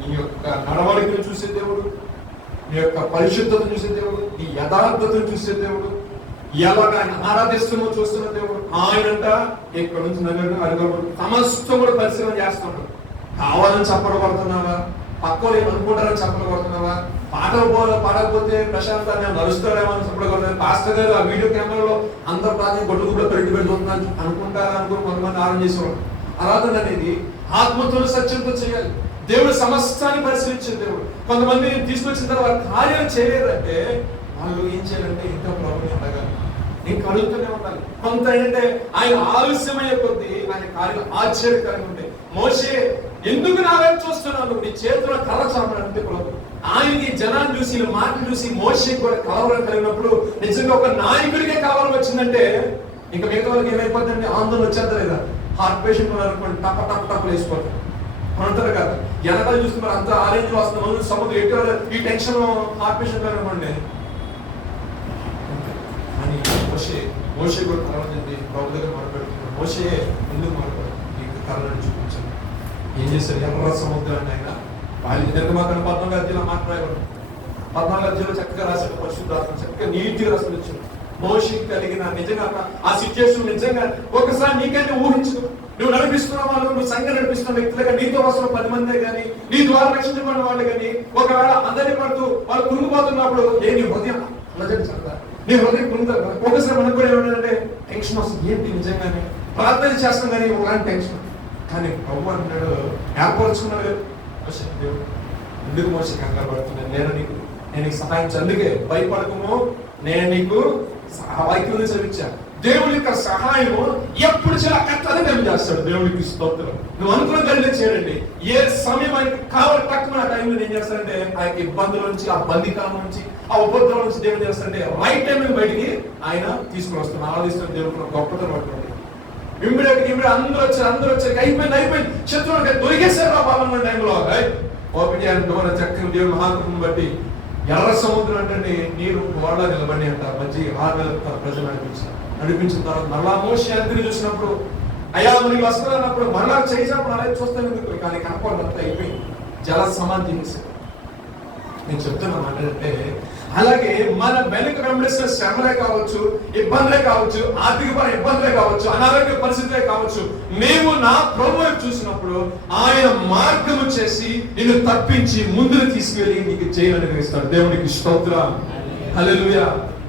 నీ యొక్క నడవడికను చూసే దేవుడు, నీ యొక్క పరిశుద్ధతను చూసే దేవుడు, నీ యథార్థతను చూసే దేవుడు, ఎలాగ ఆయన ఆరాధిస్తున్నావు చూస్తున్న దేవుడు. ఆయనంట ఇక్కడ నుంచి నగరం అడుగు సమస్తం కూడా పరిశీలన చేస్తున్నాడు. కావాలని చప్పలు కొడుతున్నావా, పక్కలు ఏమనుకుంటారని చప్పలు కొడుతున్నావా, పాట పాటలు పాడకపోతే ప్రశాంతంగా నడుస్తారేమో అని పాస్టర్ గారు ఆ వీడియో కెమెరాలో అందరు ప్రాంతం గొడ్డు పెడుతున్నారు అనుకుంటారా అనుకుని కొంతమంది ఆరాధన చేసేవాడు. ఆరాధన అనేది ఆత్మతో సత్యంతో చేయాలి. దేవుడు సమస్తాన్ని పరిశీలించే దేవుడు. కొంతమంది తీసుకొచ్చిన తర్వాత కార్యం చేయలేదంటే వాళ్ళు ఏం చేయాలంటే ఇంకా ప్రభుని అడగాలి, ఇంకా అడుగుతూనే ఉండాలి. కొంత ఏంటంటే ఆయన ఆలస్యమయ్యే కొద్దీ ఆయన కార్యాలు ఆశ్చర్యకరంగా ఉంటాయి. మోషే ఎందుకు నా వైపు చూస్తున్నాను, నీ చేతిలో కర్ర చాపడంటే ప్రభు. ఆయనకి జనాన్ని చూసి మాటలు చూసి మోషేకి కూడా కలవరం కలిగినప్పుడు నిజంగా ఒక నాయకుడికే కలవరం వచ్చిందంటే ఇంకా మిగతా వాళ్ళకి ఏమైపోతుందంటే ఆందోళన వచ్చేంత లేదా. హార్ట్ పేషెంట్ ఉన్నారనుకోండి టప టప టప్పులు వేసిపోతారు అంటారు కదా. వెనకాల చూస్తే మరి అంత ఆరేంజ్ వస్తున్నాం సముద్రం ఎక్కడ ఈ టెన్షన్ హార్ట్ పేషెంట్ అనుకోండి. కానీ మోషే కూడా కలవరం చెంది ప్రభు దగ్గర మొదలుపెడుతున్నాడు. మోషే ఎందుకు మొదలుపెట్టాడు, నీకు కలవరం చూపించాడు. ఏం చేశారు, ఎర్ర సముద్రాన్ని ఆయన వాళ్ళు నిర్గమాకాండం 14వ అధ్యాయంలో మాట్లాడారు. 14వ అధ్యాయంలో చక్కగా రాశాడు పరిశుద్ధాత్మ, చక్కగా నీట్గా రాసి వచ్చాడు. మోషేకి కలిగిన నిజంగా ఆ సిచ్యువేషన్ నిజంగా ఒకసారి నీకైతే ఊహించుకో. నువ్వు నడిపిస్తున్న వాళ్ళు, నువ్వు సంఘం నడిపిస్తున్న వ్యక్తులుగా నీతో వస్తున్న 10 మందే కానీ, నీ ద్వారా రక్షించబడిన వాళ్ళు కానీ ఒకవేళ అందరినీ పడుతూ వాళ్ళు కురుకుపోతున్నప్పుడు నీ హృదయం నీ హృదయం కురుకుతారు. ఒకసారి మనకు కూడా ఏమంటే టెన్షన్ వస్తుంది. ఏంటి నిజంగానే ప్రార్థన చేస్తాం కానీ ఒకలాంటి టెన్షన్. కానీ ప్రభు అంటాడు, ఏర్పరచుకున్నాడు దేవుడు. ఎందుకు మోసే కంగారు పడుతున్నాను, నేను నీకు సహాయం అందుకే భయపడకము, నేను నీకు వాక్యం చదివించాను. దేవుని యొక్క సహాయము ఎప్పుడు చాలా కరెక్ట్గా కలిగి చేస్తాడు. దేవునికి స్తోత్రం. నువ్వు అనుకున్న కలిగే చేయండి. ఏ సమయం ఆయనకి కావాలి తక్కువ ఆ టైంలో ఏం చేస్తాడంటే ఆ యొక్క ఇబ్బందుల నుంచి, ఆ బందికాలం నుంచి, ఆ ఉపద్రవం నుంచి దేవుడు చేస్తాడంటే రైట్ టైం బయటికి ఆయన తీసుకుని వస్తాను. ఆలోచిస్తాను దేవుడు గొప్పతనం పడుతుంది. ఇమ్మీడియట్ అందరూ వచ్చారు అయిపోయింది శత్రువులకి దొరికేశారు ఆ పాలన టైంలో ఓపెన్ చేయాలి. చక్కని దేవుడు మహాత్మను బట్టి ఎర్ర సముద్రం అంటే నీరు గోడ నిలబడి అంట మంచి 6 నెలల ప్రజలు నడిపించిన తర్వాత మరలా మోషే అందరినీ చూసినప్పుడు అయ్యా మనకి వస్తారు అన్నప్పుడు మరలా చేసినప్పుడు అలాగే చూస్తాను ఎందుకు, కానీ కనపడంతా అయిపోయింది. జల సమాధి నేను చెప్తున్నా అంటే అలాగే మన వెనుక వెంబడిస్తున్న శ్రమలే కావచ్చు, ఇబ్బందులే కావచ్చు, ఆర్థికపరమైన ఇబ్బందులే కావచ్చు, అనారోగ్య పరిస్థితులే కావచ్చు, మేము నా ప్రభువు చూసినప్పుడు ఆయన మార్గము చేసి నిన్ను తప్పించి ముందుకు తీసుకెళ్లి నీకు చేయనుగ్రహిస్తాడు. దేవునికి స్తోత్రం, హల్లెలూయా.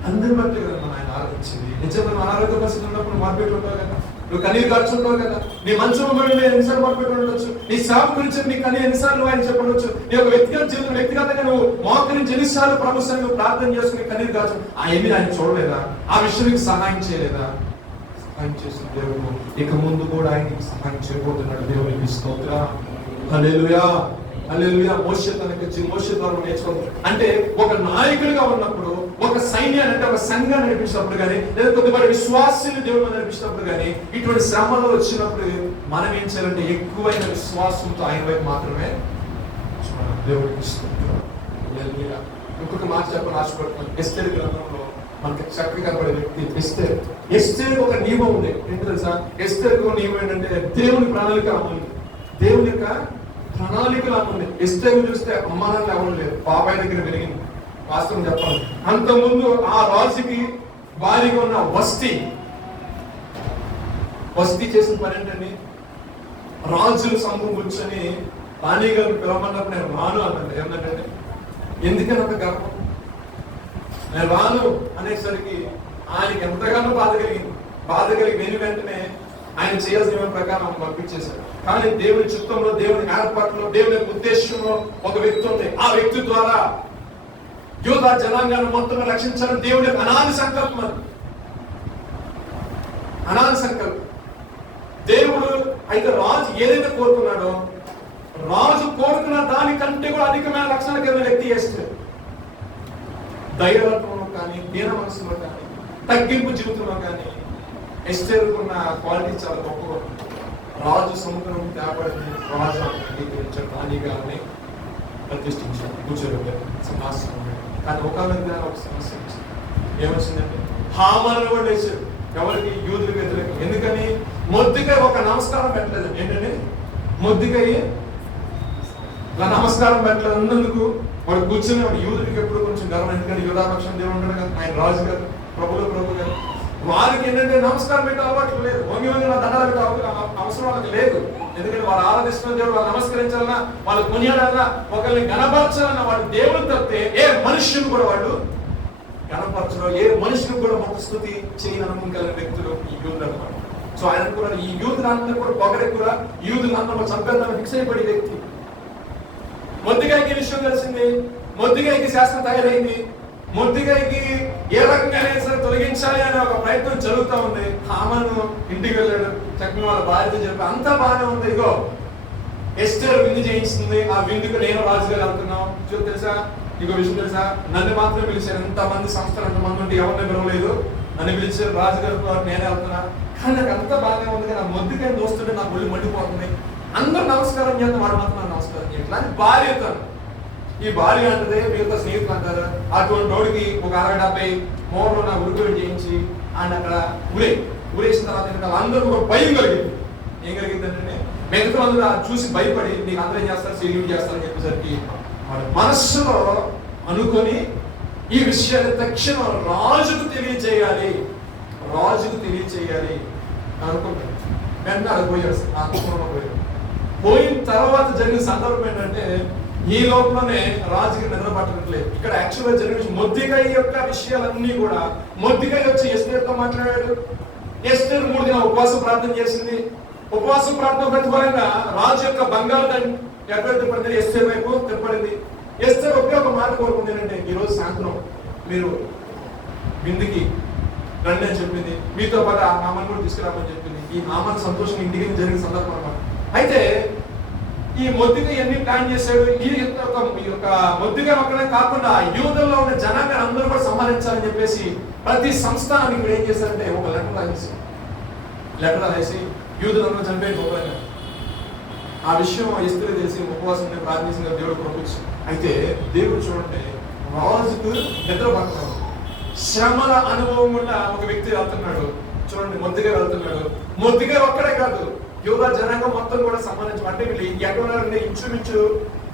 అందరి బట్టి కదా మన ఆయన ఆలోచించింది. నిజంగా అనారోగ్య పరిస్థితి ఉన్నప్పుడు మార్కెట్ ఉంటావు కదా, నువ్వు కన్నీరు ఖర్చుంటావు కదా, నీ మంచం ఎన్నిసార్లు మార్కెట్ ఉండొచ్చు, నీ సేవ గురించి నీ కన్నీరు ఎన్నిసార్లు ఆయన చెప్పవచ్చు, నీ యొక్క వ్యక్తిగత జీవితం వ్యక్తిగతంగా నువ్వు మోకరించి ఎన్నిసార్లు ప్రభుత్వం నువ్వు ప్రార్థన చేసుకుని కన్నీరు ఖర్చు ఆయన్ని ఆయన చూడలేదా, ఆ విషయం నీకు సహాయం చేయలేదా? సహాయం చేసిన దేవుడు ఇక ముందు కూడా ఆయనకి సహాయం చేయబోతున్నాడు. దేవునికి స్తోత్రం, హల్లెలూయా, హల్లెలూయా. మోషే ద్వారా నేర్చుకోవాలి అంటే ఒక నాయకుడిగా ఉన్నప్పుడు, ఒక సైన్యాన్ని అంటే ఒక సంఘాన్ని నడిపించినప్పుడు కానీ, లేదా కొద్దిపాటి విశ్వాసాన్ని దేవుడు నడిపించినప్పుడు కానీ, ఇటువంటి శ్రమలు వచ్చినప్పుడు మనం ఏం చేయాలంటే ఎక్కువైన విశ్వాసంతో ఆయన వైపు మాత్రమే దేవుడికి స్తోత్రం, హల్లెలూయా. ఇంకొక మాట చెప్పని ఆశపడుతున్నాను. ఎస్తేరు గ్రంథంలో మనకి చక్కగా కనబడే వ్యక్తి ఎస్తేరు ఒక నియమం ఉంది. ఏంటి తెలుసా? ఎస్తేరు ఒక నియమం ఏంటంటే దేవుని ప్రణాళిక అమలు, దేవుని యొక్క ప్రణాళికలు అమ్ముంది. ఎస్తేరు చూస్తే అమ్మానాన్ని ఎవరు లేదు, బాబాయ్ దగ్గర పెరిగింది. వాస్తవం చెప్పాలి, అంతకుముందు ఆ రాజుకి భారీగా ఉన్న వస్తీ చేసిన పని ఏంటండి, రాజులు సంఘం కూర్చొని రాణి గారు పిలవమన్నప్పుడు నేను రాను అన్నాడు. ఏమన్నాడంటే ఎందుకని అంత గర్వం, నేను రాను అనేసరికి ఆయనకి ఎంతగానో బాధ కలిగి వెంటనే ఆయన చేయాల్సిన ప్రకారం ఆయన పంపించేశాడు. కానీ దేవుని చిత్తంలో, దేవుని ఏర్పాటులో, దేవుని ఉద్దేశంలో ఒక వ్యక్తి ఉంది. ఆ వ్యక్తి ద్వారా యూదా జనాంగాన్ని మొత్తం రక్షించాలని దేవుడి అనాది సంకల్పం. దేవుడు అయితే రాజు ఏదైతే కోరుకున్నాడో, రాజు కోరుకున్న దానికంటే కూడా అధికమైన లక్షణాలు కలిగిన వ్యక్తి చేస్తాడు. దైవత్వంలో కానీ, దీన మనసులో కానీ, తగ్గింపు జీవితంలో కానీ ఎస్తేరుకున్న క్వాలిటీ చాలా గొప్పగా. రాజు సముద్రం తేపడింది, రాజు అంగీకరించాడు, రాణి గారిని ప్రతిష్ఠించాడు, కూర్చోబెట్టాడు సింహాసనం. కానీ ఒక సమస్య వచ్చింది. ఏమొచ్చిందంటే హామాను కూడా వేసాడు. ఎవరికి? యూదులకు వ్యతిరేకం. ఎందుకని? మొద్దుకై ఒక నమస్కారం పెట్టలేదు. ఏంటంటే మొద్దుకై ఇలా నమస్కారం పెట్టలేదు అన్నందుకు వాడు కూర్చుని యూదుడికి ఎప్పుడు కొంచెం గర్వం. ఎందుకంటే యూదాపక్షం దేవుడు ఉంటాడు కదా, ఆయన రాజు గారు, ప్రభు గారు. వారికి ఏంటంటే నమస్కారం పెట్టే అలవాట్లు లేదు, వంగి నా దండాలు పెట్టే అవసరం వాళ్ళకి లేదు. ఎందుకంటే వాళ్ళు ఆరాధిస్తున్న దేవుడు, వాళ్ళు నమస్కరించాలన్నా, వాళ్ళు కొనియాడాలన్నా, ఒకరిని గణపరచాలన్నా వాళ్ళు దేవుడు తప్పితే ఏ మనుష్యుని కూడా వాళ్ళు గణపరచడం, ఏ మనుషులకు కూడా ఒక స్తుతి చేయని అనుభవం కలిగిన వ్యక్తులు ఈ యూదులు అన్నమాట. సో ఆయన కూడా ఈ యూదులందరూ కూడా పొగరెక్కువ, యూదులందరూ చంపేద్దామని ఫిక్స్ అయిపోయి వ్యక్తి. మొద్దికాయకి విషయం తెలిసింది, మొద్దికాయకి శాస్త్రం తయారైంది, మొద్దికాయకి ఏ రకంగా సరే తొలగించాలి అనే ఒక ప్రయత్నం జరుగుతూ ఉంది. హామాను ఇంటికి వెళ్ళాడు, చక్కగా వాళ్ళ భార్యతో చెప్పి అంతా బాగానే ఉంది. ఇగో ఎస్టర్ విందు చేయించింది, ఆ విందుకు నేను రాజుగారు వెళ్తున్నాం. తెలుసా ఇంకో విషయం తెలుసా, నన్ను మాత్రం పిలిచారు. ఎంతమంది సంస్థలు ఎంతమంది ఉంటే ఎవరిని పిలవలేదు, నన్ను పిలిచారు, రాజుగారు నేనే వెళ్తున్నా. కానీ నాకు అంతా బాగానే ఉంది, నా మొద్దుకాయ దోస్తుంటే నాకు ఒళ్ళు మండిపోతుంది. అందరూ నమస్కారం చేద్దాం, వాడు మాత్రం నాకు నమస్కారం చేయట్లా అని భార్యతో. ఈ భార్య అంటది, మిగతా స్నేహితులు అంటారు. అటువంటి వాడికి ఒక 60-70 మోర్లు నా ఉరుకులు చేయించి ఆయన అక్కడ ఊరేసిన తర్వాత అందరూ ఒక భయం కలిగింది. ఏం కలిగిందంటే మిగతా అందరూ చూసి భయపడి నీకు అందరూ చేస్తారు, సీలింగ్ చేస్తారని చెప్పేసరికి వాడు మనస్సులో అనుకొని ఈ విషయాన్ని తక్షణం రాజుకు తెలియచేయాలి అనుకుంటాడు. వెంటనే అది పోయాడు. పోయిన తర్వాత జరిగిన సందర్భం ఏంటంటే ఈ లోపలనే రాజుకి నిద్ర పట్టట్లేదు. ఇక్కడ యాక్చువల్గా జరిగిన మొద్దికాయ యొక్క విషయాలన్నీ కూడా, మొద్దికాయ వచ్చి ఎస్తేర్తో మాట్లాడాడు. ఎస్తేర్ 3 దినాలు ఉపవాస ప్రార్థన చేసింది. ఉపవాస ప్రార్థన ప్రతిఫలంగా రాజు యొక్క బంగారు ఎక్కడైతే పడింది ఎస్తేర్ వైపు తిప్పడింది. ఎస్తేర్ ఒకే ఒక మాట కోరుకుంది ఏంటంటే, ఈ రోజు సాయంత్రం మీరు విందుకి రండి అని చెప్పింది. మీతో పాటు ఆ హామాను కూడా తీసుకురామని చెప్పింది. ఈ హామాను సంతోషం ఇంటికి జరిగిన సందర్భం అన్నమాట. అయితే ఈ మొద్దికాయ ఎన్ని ప్లాన్ చేశాడు. ఈ యొక్క మొద్దికాయ ఒక్కడే కాకుండా యూదుల్లో ఉన్న జనాంగాన్ని అందరూ కూడా సంహరించాలని చెప్పేసి ప్రతి సంస్థానానికి ఇప్పుడు ఏం చేశారంటే ఒక లెటర్ రాసి యూదులందరూ చనిపోయి ఆ విషయం ఎస్తేరు తెలిసి ఉపవాసం ప్రార్థించిన దేవుడు పంపించు. అయితే దేవుడు చూడండి, రాజుకు నిద్ర పడుతున్నాడు. శ్రమల అనుభవం కూడా ఒక వ్యక్తి వెళ్తున్నాడు. చూడండి, మొద్దికాయ వెళ్తున్నాడు. మొద్దికాయ ఒక్కడే కాదు, యూదా జనాంగం మొత్తం కూడా సంబంధించి అంటే వీళ్ళు ఎక్కడున్నారంటే ఇంచుమించు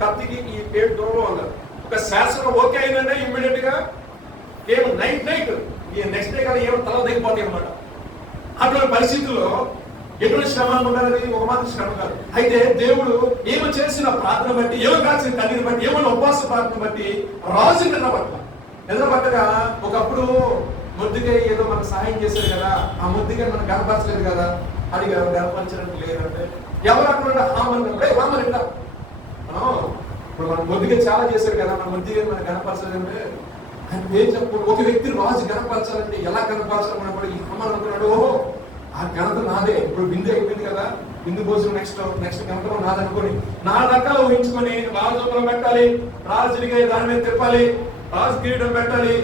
కత్తికి ఈ 7 దూరంలో ఉన్నారు. ఒక శాసనం ఓకే అయిందంటే ఇమ్మీడియట్ గా ఏమో నైట్ నెక్స్ట్ డే కదా ఏమో తల దిగిపోతాయి అన్నమాట. అటువంటి పరిస్థితుల్లో ఎటువంటి శ్రమ అనుకుంటారు, ఒక మాత్రం శ్రమ కాదు. అయితే దేవుడు ఏమో చేసిన ప్రార్థన బట్టి, ఏమో కాల్సిన కన్నీరు బట్టి, ఏమో ఉపవాస ప్రార్థన బట్టి రాజు నిద్రపట్టగా ఒకప్పుడు మొద్దికాయ ఏదో మనకు సహాయం చేశారు కదా, ఆ మొద్దికాయ మనం గనపరచలేదు కదా, అది గనపరచడానికి లేదంటే ఎవరు అక్కడ హామన్ ఇట్లా ఇప్పుడు మన మొద్దికాయ చాలా చేశారు కదా, మన మొద్దికాయ మనం గనపరచలేదంటే ఆయన ఏం చెప్పు. ఒక వ్యక్తి రాజు గనపరచాలంటే ఎలా గనపరచాలన్నప్పుడు ఈ హామన్ అనుకున్నాడు, ఓహో ఆ ఘనత నాదే. ఇప్పుడు బిందు అయిపోయింది కదా, బిందు భోజనం నెక్స్ట్ ఘనత నాదనుకొని 4 రకాలు ఊహించుకొని రాజు పెట్టాలి, రాజునిగా దాని మీద తిప్పాలి, రాజు కిరీటం పెట్టాలి,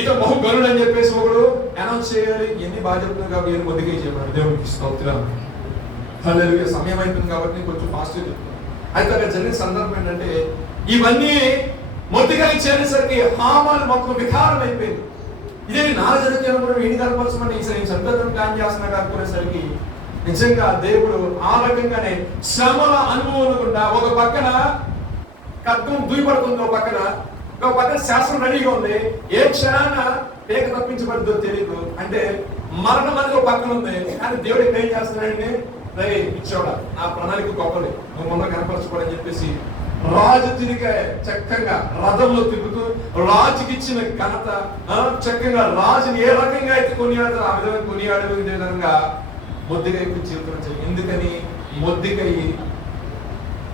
ఇక బహు గరుడు అని చెప్పేసి ఒకడు అనౌన్స్ చేయాలి. ఎన్ని బాధ్యతలు కాబట్టి ఏం మొద్దికాయ చెప్పాడు. దేవుడికి స్తోత్రం. హల్లెలూయా. సమయం అయిపోయింది కాబట్టి కొంచెం ఫాస్ట్గా చెప్తాను. అయితే అక్కడ జరిగిన సందర్భం ఏంటంటే ఇవన్నీ మొద్దికాయ చేరేసరికి హామాను మొత్తం వికారం అయిపోయింది. ఇదే నా జరుగుతున్న కూడా వీడిని కనపరచమని ఈసారి చంద్రదం ప్లాన్ చేస్తున్నాడు అనుకునేసరికి నిజంగా దేవుడు ఆ రకంగానే శ్రమల అనుభవం గుండా ఒక పక్కన కత్వం దూయపడుతుంది, ఒక పక్కన శాస్త్రం రెడీగా ఉంది. ఏ క్షణాన పేక తప్పించబడుతుందో తెలియదు. అంటే మరణం అనేది ఒక పక్కన ఉంది. కానీ దేవుడు ఇక్కడ ఏం చేస్తున్నాడండి, ఇచ్చోడా నా ప్రణాళిక గొప్పది, నువ్వు మొన్న కనపరచుకోవాలని చెప్పేసి రాజు తిరిగే చక్కగా రథంలో తిరుగుతూ రాజుకి ఇచ్చిన ఘనత, చక్కగా రాజుని ఏ రకంగా అయితే కొనియాడతారో ఆ విధంగా కొనియాడే విధంగా మొద్దికాయ జీవితం. ఎందుకని మొద్దికాయ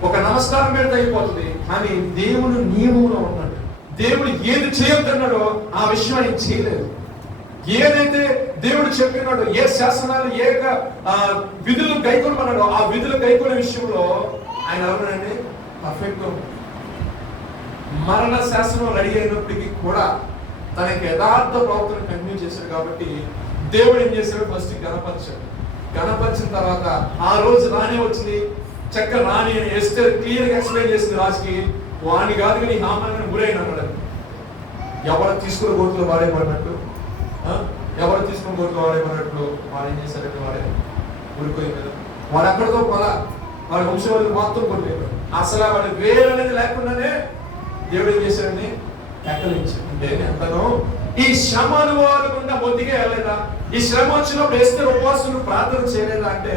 ఒక నమస్కారం పెడితే అయిపోతుంది, కానీ దేవుడు నియమంలో ఉన్నాడు. దేవుడు ఏది చేయొద్దన్నాడో ఆ విషయం ఆయన చేయలేదు. ఏదైతే దేవుడు చెప్పినాడో, ఏ శాసనాలు ఏ విధులు గైకొనమన్నాడో ఆ విధులు గైకొనే విషయంలో ఆయన ఎవరండి పర్ఫెక్ట్. మరణ శాసనం రెడీ అయినప్పటికీ కూడా తనకి యథార్థ ప్రవర్తన కంటిన్యూ చేశాడు. కాబట్టి దేవుడు ఏం చేశాడు, ఫస్ట్ గణపరిచిన తర్వాత ఆ రోజు రాణి వచ్చింది. చక్క రాణి ఎస్టర్ క్లియర్ గా ఎక్స్ప్లెయిన్ చేసింది రాజుకి, వాణి కాదు కానీ హామాన్ని గురైన అన్నాడు. ఎవరు తీసుకుని కోరుతులు వాడేమన్నట్టు, ఎవరు తీసుకుని కోరుతూ వాడేమన్నట్లు వాడు ఏం చేశారంటే వాడే ఊరిపోయి మీద వాడు అక్కడితో పొలా వాడి వంశవాళ్ళు మొత్తం కొట్టేవాడు. అసలు వాడు వేరు అనేది లేకుండానే దేవుడు ఏం చేశాడని ఎక్కలించి అంటే ఎంతనో ఈ శ్రమ అనుభవాలు గుండా ఒదిగే వెళ్ళలేదా? ఈ శ్రమ వచ్చినప్పుడు ఎస్తేరు ఉపవాసం ప్రార్థన చేయలేదా? అంటే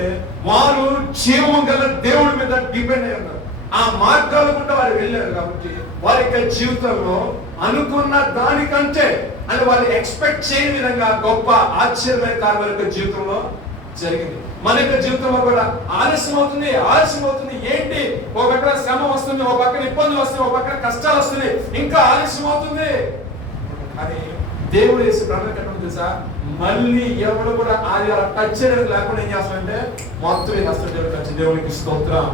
వారు జీవం గల దేవుడి మీద డిపెండ్ అయి ఉన్నారు. ఆ మార్గాలు గుండా వారు వెళ్ళారు కాబట్టి వారి యొక్క జీవితంలో అనుకున్న దానికంటే అంటే వాళ్ళు ఎక్స్పెక్ట్ చేయని విధంగా గొప్ప ఆశ్చర్యమైన కార్యాల యొక్క జీవితంలో జరిగింది. మన యొక్క జీవితంలో కూడా ఆలస్యం అవుతుంది. ఏంటి? ఒక పక్కన శ్రమ వస్తుంది, ఒక పక్కన ఇబ్బందులు వస్తుంది, ఒక పక్కన కష్టాలు వస్తుంది, ఇంకా ఆలస్యం అవుతుంది. కానీ దేవుడు వేసి ప్రణాళిక తెలుసా? మళ్ళీ ఎవరు కూడా అది టచ్ చేయడానికి లేకుండా ఏం చేస్తాడంటే మొత్తం హస్తం దేవునికి స్తోత్రం,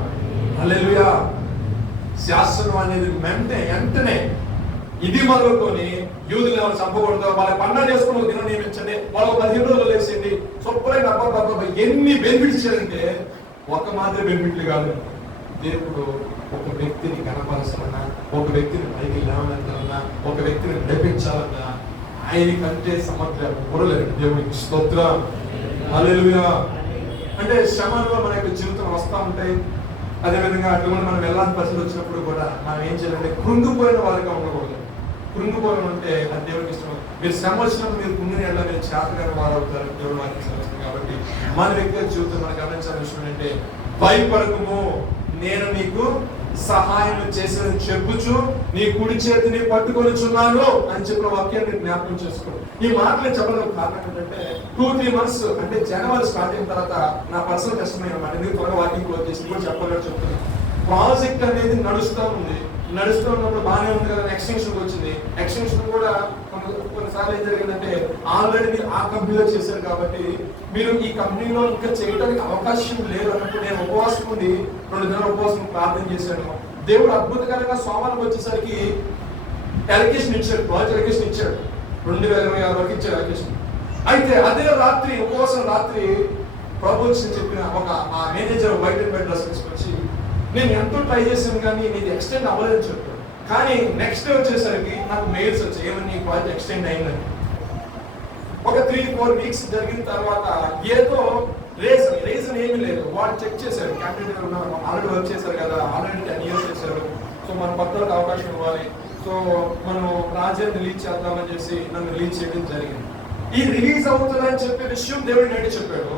హల్లెలూయా. శాసనం అనేది వెంటనే ఇది మొదలుకొని యూదులు ఎవరు చంపకూడదు, వాళ్ళ పండుగ చేసుకుని ఒక దినం నియమించండి, వాళ్ళకు 15 రోజులు వేసేయండి, శుభ్రంగా అబ్బాయి ఎన్ని బెనిఫిట్స్ ఇచ్చారంటే ఒక మాదిరి బెనిఫిట్లు కాదు. దేవుడు ఒక వ్యక్తిని కనపరుస్తాలన్నా, ఒక వ్యక్తిని పైకి లేవనెత్తాలన్నా, ఒక వ్యక్తిని నడిపించాలన్నా ఆయనకంటే సమర్థ పొరలేదు. దేవునికి స్తోత్రం, హల్లెలూయా. అంటే శ్రమలో మన యొక్క జీవితం వస్తూ ఉంటాయి. అదేవిధంగా అటువంటి మనం వెళ్ళాలని పరిస్థితి వచ్చినప్పుడు కూడా మనం ఏం చేయాలంటే కృంగిపోయిన వారిగా ఉండకూడదు. కృంగిపోయిన ఉంటే అది దేవుడికి ఇష్టం. మీరు శ్రమ వచ్చినప్పుడు మీరు కుంగిని వెళ్ళాలి, మీరు చేతగానే వారు అవుతారు. దేవుడు వారికి శ్రమిస్తుంది. కాబట్టి మన వ్యక్తిగత జీవితం మనం గమనించాల్సిన విషయం ఏంటంటే భయపడకుము, నేను నీకు సహాయం చేసేది చెప్పుచు నీ కుడి చేతిని పట్టుకొనిచున్నాను అని చెప్పిన వాక్యాన్ని జ్ఞాపకం చేసుకో. ఈ మాటలు చెప్పడం కారణం ఏంటంటే 2-3 months అంటే జనవరి స్టార్ట్ అయిన తర్వాత నా పర్సనల్ కష్టమైన మాట ఎందుకు త్వరగా వాకింగ్ క్లోజ్ చేసి కూడా చెప్పాలని చెప్తున్నాను. ప్రాజెక్ట్ అనేది నడుస్తూ ఉన్నప్పుడు బాగానే ఉంది కదా, ఎక్స్టెన్షన్ వచ్చింది. ఎక్స్టెన్షన్ కూడా కొన్నిసార్లు ఏం జరిగిందంటే ఆల్రెడీ మీరు ఆ కంపెనీలో చేశారు కాబట్టి మీరు ఈ కంపెనీలో ఇంకా చేయడానికి అవకాశం లేదు అన్నప్పుడు నేను ఉపవాసం ఉండి 2 దినాలు ఉపవాసం ప్రార్థన చేశాను. దేవుడు అద్భుతకరంగా సోమవారం వచ్చేసరికి ఎలకేషన్ ఇచ్చాడు, ప్రాజెక్ట్ ఎలకేషన్ ఇచ్చాడు. 2026 వరకు ఇచ్చాడు ఎలకేషన్. అయితే అదే రాత్రి ఉపవాసం రాత్రి ప్రభు చెప్పిన ఒక ఆ manager white and white dress తీసుకొచ్చి నేను ఎంతో ట్రై చేశాను కానీ నీది ఎక్స్టెండ్ అవ్వలేదని చెప్పాడు. కానీ నెక్స్ట్ డే వచ్చేసరికి నాకు మెయిల్స్ వచ్చాయి, ఏమని నీ ప్రాజెక్ట్ ఎక్స్టెండ్ అయిందని. ఒక 3-4 weeks జరిగిన తర్వాత ఏదో రీజన్ ఏమీ లేదు. వాళ్ళు చెక్ చేశారు, క్యాండిడేట్ ఆల్రెడీ వర్క్ చేశారు కదా, ఆల్రెడీ 10 years చేశారు, సో మన కొత్త అవకాశం ఇవ్వాలి, సో మనం రాజ్యాన్ని రిలీజ్ చేద్దామని చేసి నన్ను రిలీజ్ చేయడం జరిగింది. ఈ రిలీజ్ అవుతుందని చెప్పే విషయం దేవుడు నేనే చెప్పాడు.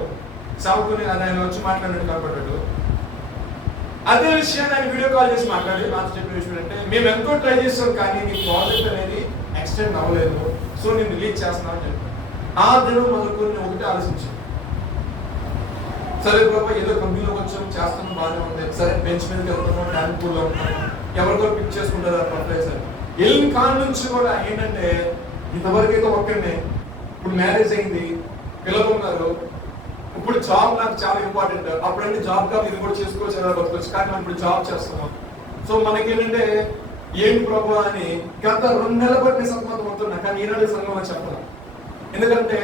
సాగుకుని అది ఆయన వచ్చి మాట్లాడినట్టు కనపడ్డాడు. అదే విషయాన్ని ఆయన వీడియో కాల్ చేసి మాట్లాడి నాకు చెప్పిన విషయం అంటే మేము ఎంతో ట్రై చేస్తాం కానీ నీ ప్రాజెక్ట్ అనేది ఎక్స్టెండ్ అవ్వలేదు, సో నేను రిలీజ్ చేస్తున్నాను అని చెప్పాను. ఆ దినం మొదలుకొని నేను ఒకటే ఆలోచించాను, సరే బాబా ఏదో కంపెనీలోకి వచ్చాము, చేస్తాను బాగానే ఉంది, సరే బెంచ్ మీదకి వెళ్తున్నాం, ట్యాంక్ పూల్లో ఉంటాము, ఎవరికో పిక్ చేసుకుంటారు ఆ ప్రొఫెసర్. వెళ్ళిన కాడ నుంచి కూడా ఏంటంటే ఇంతవరకు అయితే ఒక్కడే. ఇప్పుడు మ్యారేజ్ అయింది, పిల్లలు ఉన్నారు, ఇప్పుడు జాబ్ నాకు చాలా ఇంపార్టెంట్. అప్పుడంటే జాబ్ కాదు, ఇది కూడా చేసుకోవచ్చు, ఎలా బతకొచ్చు, కానీ మనం ఇప్పుడు జాబ్ చేస్తున్నాం. సో మనకి ఏంటంటే ఏంటి ప్రభు అని గత 2 నెలల బట్టి సతమతం అవుతున్నా, కానీ ఈనాడు సంఘం అని చెప్పాలి. ఎందుకంటే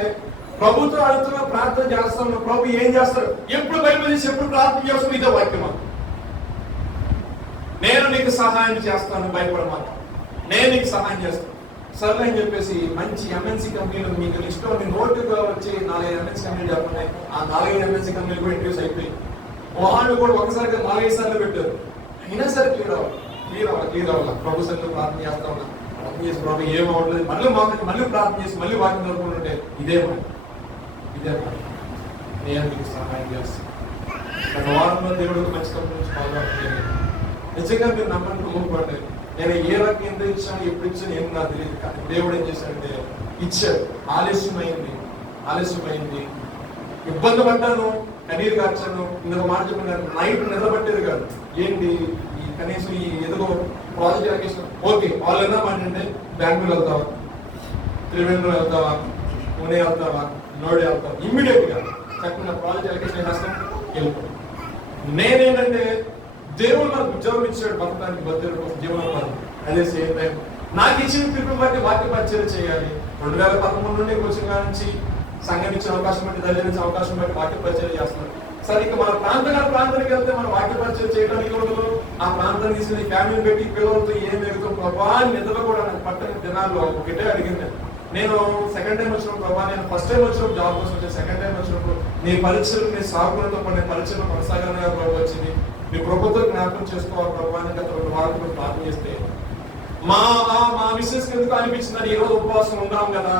ప్రభుత్వం అడుగుతున్న ప్రార్థన చేస్తాను, ప్రభు ఏం చేస్తారు, ఎప్పుడు బైబిల్ చేసి ఎప్పుడు ప్రార్థన చేస్తాను, ఇదే వాక్యమా, నేను నీకు సహాయం చేస్తాను, భయపడమాట, నేను నీకు సహాయం చేస్తాను. సరే అని చెప్పేసి మంచి ఎంఎన్సీ కంపెనీలు మీకు లిస్ట్ మీ నోటుగా వచ్చి 4-5 ఎంఎన్సీ కంపెనీలు చెప్పండి. ఆ 4-5 ఎంఎన్సీ కంపెనీలు కూడా ఇంట్రడ్యూస్ అయిపోయి వాళ్ళు కూడా ఒకసారిగా 4-5 సార్లు పెట్టారు. అయినా సరే క్లియర్ అవ్వాలి. ప్రభు సరిగ్గా ప్రార్థన చేస్తా ఉన్నా, ప్రార్థన చేసి ప్రభు ఏం అవ్వట్లేదు, మళ్ళీ ప్రార్థన చేసి మళ్ళీ వాక్యం జరుపుకుంటుంటే ఇదే మాట నేను మీకు సహాయం చేస్తాను. గత వారంలో దేవుడికి మంచి కంపెనీ నుంచి పాల్గొనలేదు. నిజంగా మీరు నమ్మకం నమ్మకపడ్డారు. నేను ఏ రకం ఎంత ఇచ్చాను, ఎప్పుడు ఇచ్చాను ఏం నాకు తెలియదు, కానీ దేవుడు ఏం చేశాడంటే ఇచ్చాడు. ఆలస్యమైంది, ఇబ్బంది పడ్డాను, కన్నీరు కార్చాను. ఇంకొక మాట చెప్పినాను, నైట్ నిద్రపట్టేది కాదు. ఏంటి ఈ కనీసం ఈ ఎదుగో ప్రాజెక్ట్ ఎలకేషన్ ఓకే, వాళ్ళు ఎలా మాట అంటే బెంగళూరు వెళ్తావా, త్రివేంద్రం వెళ్తావా, పుణే వెళ్తావా, నోడే వెళ్తావా, ఇమ్మీడియట్ గా చక్కగా ప్రాజెక్ట్ ఎలకేషన్ చేస్తాం వెళ్ళిపో. నేనేంటంటే దేవుడు నాకు ఉద్యోగం ఇచ్చాడు, బతకడానికి బతుకు కోసం జీవనోపాధి. అదే సేమ్ టైం నాకు ఇచ్చిన పిలుపుని బట్టి వాక్య పరిచయం చేయాలి. 2011 నుండి కోచింగ్ నుంచి సంఘం ఇచ్చిన అవకాశం బట్టి, దళిత ఇచ్చిన అవకాశం బట్టి వాక్య పరిచయం చేస్తున్నాడు. సరే ఇక మన ప్రాంతానికి వెళ్తే మనం వాక్య పరిచయం చేయడానికి ఉండదు. ఆ ప్రాంతం తీసుకుని ఫ్యామిలీ పెట్టి పిల్లలతో ఏం ఎగుతాం ప్రభా, నిద్ర కూడా నాకు పట్టని దినాల్లో ఒకటే అడిగింది. నేను సెకండ్ టైం వచ్చినప్పుడు ప్రభా, నేను ఫస్ట్ టైం వచ్చినప్పుడు జాబ్ కోసం వచ్చాను, సెకండ్ టైం వచ్చినప్పుడు నీ పరీక్షలు నీ సాగులతో పడిన పరీక్షలు కొనసాగానే ప్రభు వచ్చింది. మీ ప్రభుత్వం జ్ఞాపకం చేసుకోవాలి ప్రభావాన్ని. గత 2 వారాలు ప్రార్థన చేస్తే మా మిస్సెస్ కింద అనిపించిందని ఈ రోజు ఉపవాసం ఉన్నాం కదా,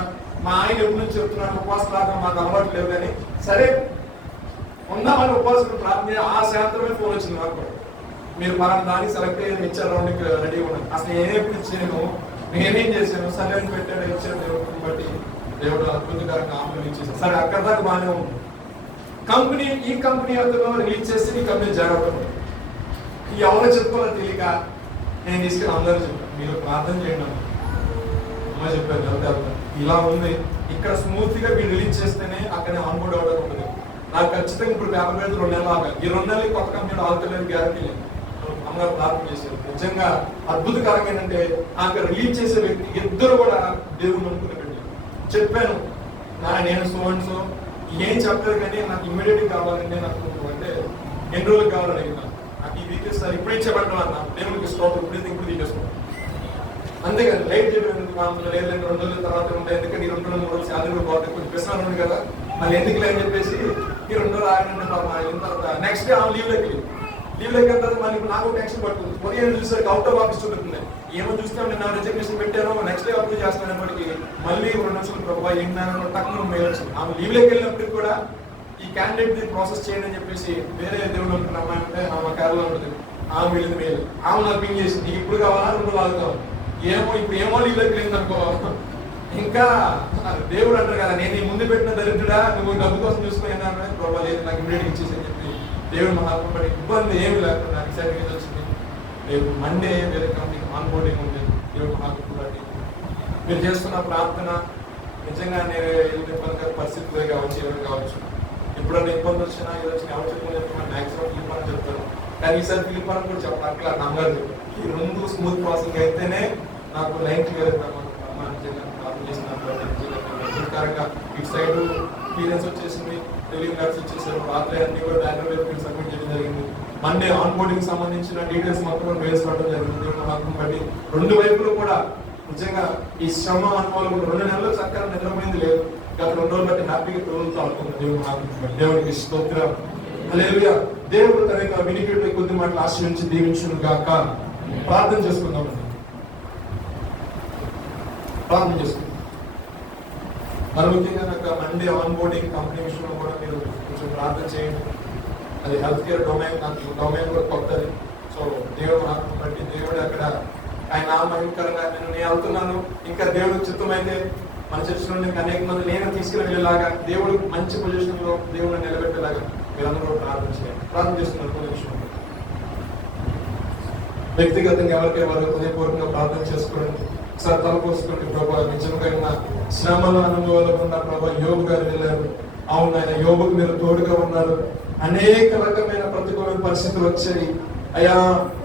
మా ఆయన ఎప్పుడు నుంచి చెప్తున్నాడు ఉపవాసం లాగా మాకు అలవాటు లేవు కానీ సరే ఉందామని ఉపవాసం ప్రార్థన. ఆ సాయంత్రమే ఫోన్ వచ్చింది నాకు కూడా, మీరు మన దానికి సెలెక్ట్ అయ్యి ఇచ్చారు, రౌండ్కి రెడీ ఉన్నాను. అసలు ఏమేమి ఇచ్చాను, నేనేం చేశాను, సరే అని పెట్టాడు, ఇచ్చాను. దేవుడిని బట్టి దేవుడు అద్భుతకరంగా ఆమెను ఇచ్చేసాను. సరే అక్కడ దాకా బాగానే ఉంది. ఈ కంపెనీ అతను రిలీజ్ చేస్తే ఈ కంపెనీ జాగ్రత్త. ఎవరో చెప్పుకోవాలో తెలియక నేను తీసుకెళ్ళి అందరూ చెప్పాను, మీరు ప్రార్థన చేయండి అమ్మ చెప్పారు. వెళ్తే ఇలా ఉంది ఇక్కడ స్మూత్ గా మీరు రిలీజ్ చేస్తేనే అక్కడే ఆన్బోర్డ్ అవ్వడం ఉంటుంది. నాకు ఖచ్చితంగా ఇప్పుడు పేపర్ మీద 2 నెలలు ఆగాలి. ఈ 2 నెలలకి కొత్త కంపెనీలో ఆగుతలేదు, గ్యారంటీ లేదు. అమ్మగారు ప్రార్థన చేశారు. నిజంగా అద్భుతకరంగా ఏంటంటే అక్కడ రిలీజ్ చేసే వ్యక్తి ఇద్దరు కూడా దేవుడు నమ్ముకుని పెట్టారు. చెప్పాను నేను సో ఏం చెప్పలేదు కానీ నాకు ఇమ్మీడియట్ కావాలంటే నాకు అంటే ఎన్ని రోజులకు కావాలని అడిగినాను. నాకు ఈ వీక్ సార్ ఇప్పుడు ఇచ్చేపడ్డా అన్న దేవుడికి స్తోత్రం, ఇప్పుడు తీసేసుకోండి. అంతేకాదు లైట్ చేయడం ఎందుకు కావాలి, లేదు 2 రోజుల తర్వాత ఉంటాయి. ఎందుకంటే ఈ 2 3 రోజులు శాలరీ కూడా బాగుంటుంది, కొంచెం ప్రశ్నలు ఉంది కదా, మళ్ళీ ఎందుకు లేని చెప్పేసి ఈ 2 రోజులు ఆగిన తర్వాత నెక్స్ట్ డే లీవ్ లెక్క తర్వాత మళ్ళీ నాకు టెన్షన్ పడుతుంది. కొరియర్ చూసరికి అవుట్ ఆఫ్ ఆఫీస్ చూపుతుంది. ఏమో చూస్తే నేను రిజర్వేషన్ పెట్టాను, నెక్స్ట్ డే అప్లై చేస్తానప్పటికీ మళ్ళీ 2 నిమిషాలు ప్రభావ ఏంటన్నా టక్కున మెయిల్ వచ్చింది. ఆమె లీవ్ లెక్క వెళ్ళినప్పటికి కూడా ఈ క్యాండిడేట్ ది ప్రాసెస్ చేయండి అని చెప్పేసి వేరే దేవుడు అనుకున్న అమ్మాయి ఉంటే ఆమె కేరళలో ఉంటుంది, ఆమె వెళ్ళింది మెయిల్. ఆమె నాకు పింగ్ చేసింది, నీకు ఇప్పుడు కావాలా 2 రోజులు కావాలి. ఇప్పుడు ఏమో లీవ్ లెక్క వెళ్ళింది అనుకో. ఇంకా దేవుడు అంటారు కదా, నేను నీ ముందు పెట్టిన దరిద్రుడా, నువ్వు డబ్బు కోసం చూసుకున్నా ప్రభావ లేదు నాకు ఇమీడియట్ ఇచ్చేసి అని చెప్పి దేవుడు మహాత్మపడి ఇబ్బంది ఏమి లేకుండా నాకు సర్టిఫికేట్ వచ్చింది. రేపు మండే వేరే కంపెనీకి ఆన్బోర్డింగ్ ఉంది. దేవుడు మహాత్మపడి మీరు చేస్తున్న ప్రార్థన నిజంగా నేను ఇబ్బంది పరిస్థితులు కావచ్చు, ఎవరు కావచ్చు, ఎప్పుడైనా ఇబ్బంది వచ్చినా ఏదో వచ్చినా ఎవరు చెప్పుకుని మ్యాక్సిమం ఫిలిప్ అని చెప్తారు. కానీ ఈసారి ఫిలిప్ అని కూడా చెప్పాలి, అట్లా నమ్మగారు చెప్పారు. ఈ 2 స్మూత్ ప్రాసెసింగ్ అయితేనే నాకు లైన్ క్లియర్ అద్భుతకరంగా ఇటు సైడ్ క్లియరెన్స్ వచ్చేసింది, డెలివరీ కార్డ్స్ వచ్చేసారు. రాత్రి అన్ని కూడా బ్యాక్గ్రౌండ్ సబ్మిట్ చేయడం జరిగింది. మండే ఆన్ బోర్డింగ్ సంబంధించిన డీటెయిల్స్ మొత్తం వేసి రావడం జరిగింది. బట్టి 2 వైపులు కూడా నిజంగా ఈ శ్రమ అనుభవాలు 2 నెలలు చక్కగా నిద్రపోయింది లేదు. గత 2 రోజులు బట్టి హ్యాపీగా రోజులతో ఆడుతుంది. దేవుడికి స్తోత్రం, హల్లెలూయా. దేవుడు తన యొక్క వినికిడిలో కొద్ది మాటలు ఆశ్రయించి దీవించును గాక. ప్రార్థన చేసుకుందాం. మరి ముఖ్యంగా నాకు మండే ఆన్ బోర్డింగ్ కంపెనీ విషయంలో కూడా మీరు కొంచెం ప్రార్థన చేయండి. అది హెల్త్ కేర్ డొమైన్ కూడా కొత్తది. సో దేవుడు ఆత్మ బట్టి దేవుడు అక్కడ ఆయన మహిమకరంగా నేను వెళ్తున్నాను. ఇంకా దేవుడు చిత్తమైతే మన చర్చ నుండి అనేక మంది నేను తీసుకుని వెళ్ళేలాగా దేవుడు మంచి పొజిషన్ లో దేవుడు నిలబెట్టేలాగా మీరందరూ ప్రార్థన చేయండి. ప్రార్థన చేస్తున్నారు కొన్ని విషయంలో వ్యక్తిగతంగా ఎవరికైనా వారు హృదయపూర్వకంగా ప్రార్థన చేసుకోండి. ఒకసారి తలపోసుకోండి. ప్రభా నిజంగా శ్రమల అనుభవాలు ఉన్న ప్రభా యోబు గారు వెళ్ళారు. అవును, ఆయన యోబుకు మీరు తోడుగా ఉన్నారు. అనేక రకమైన ప్రతికూల పరిస్థితులు వచ్చాయి. అయా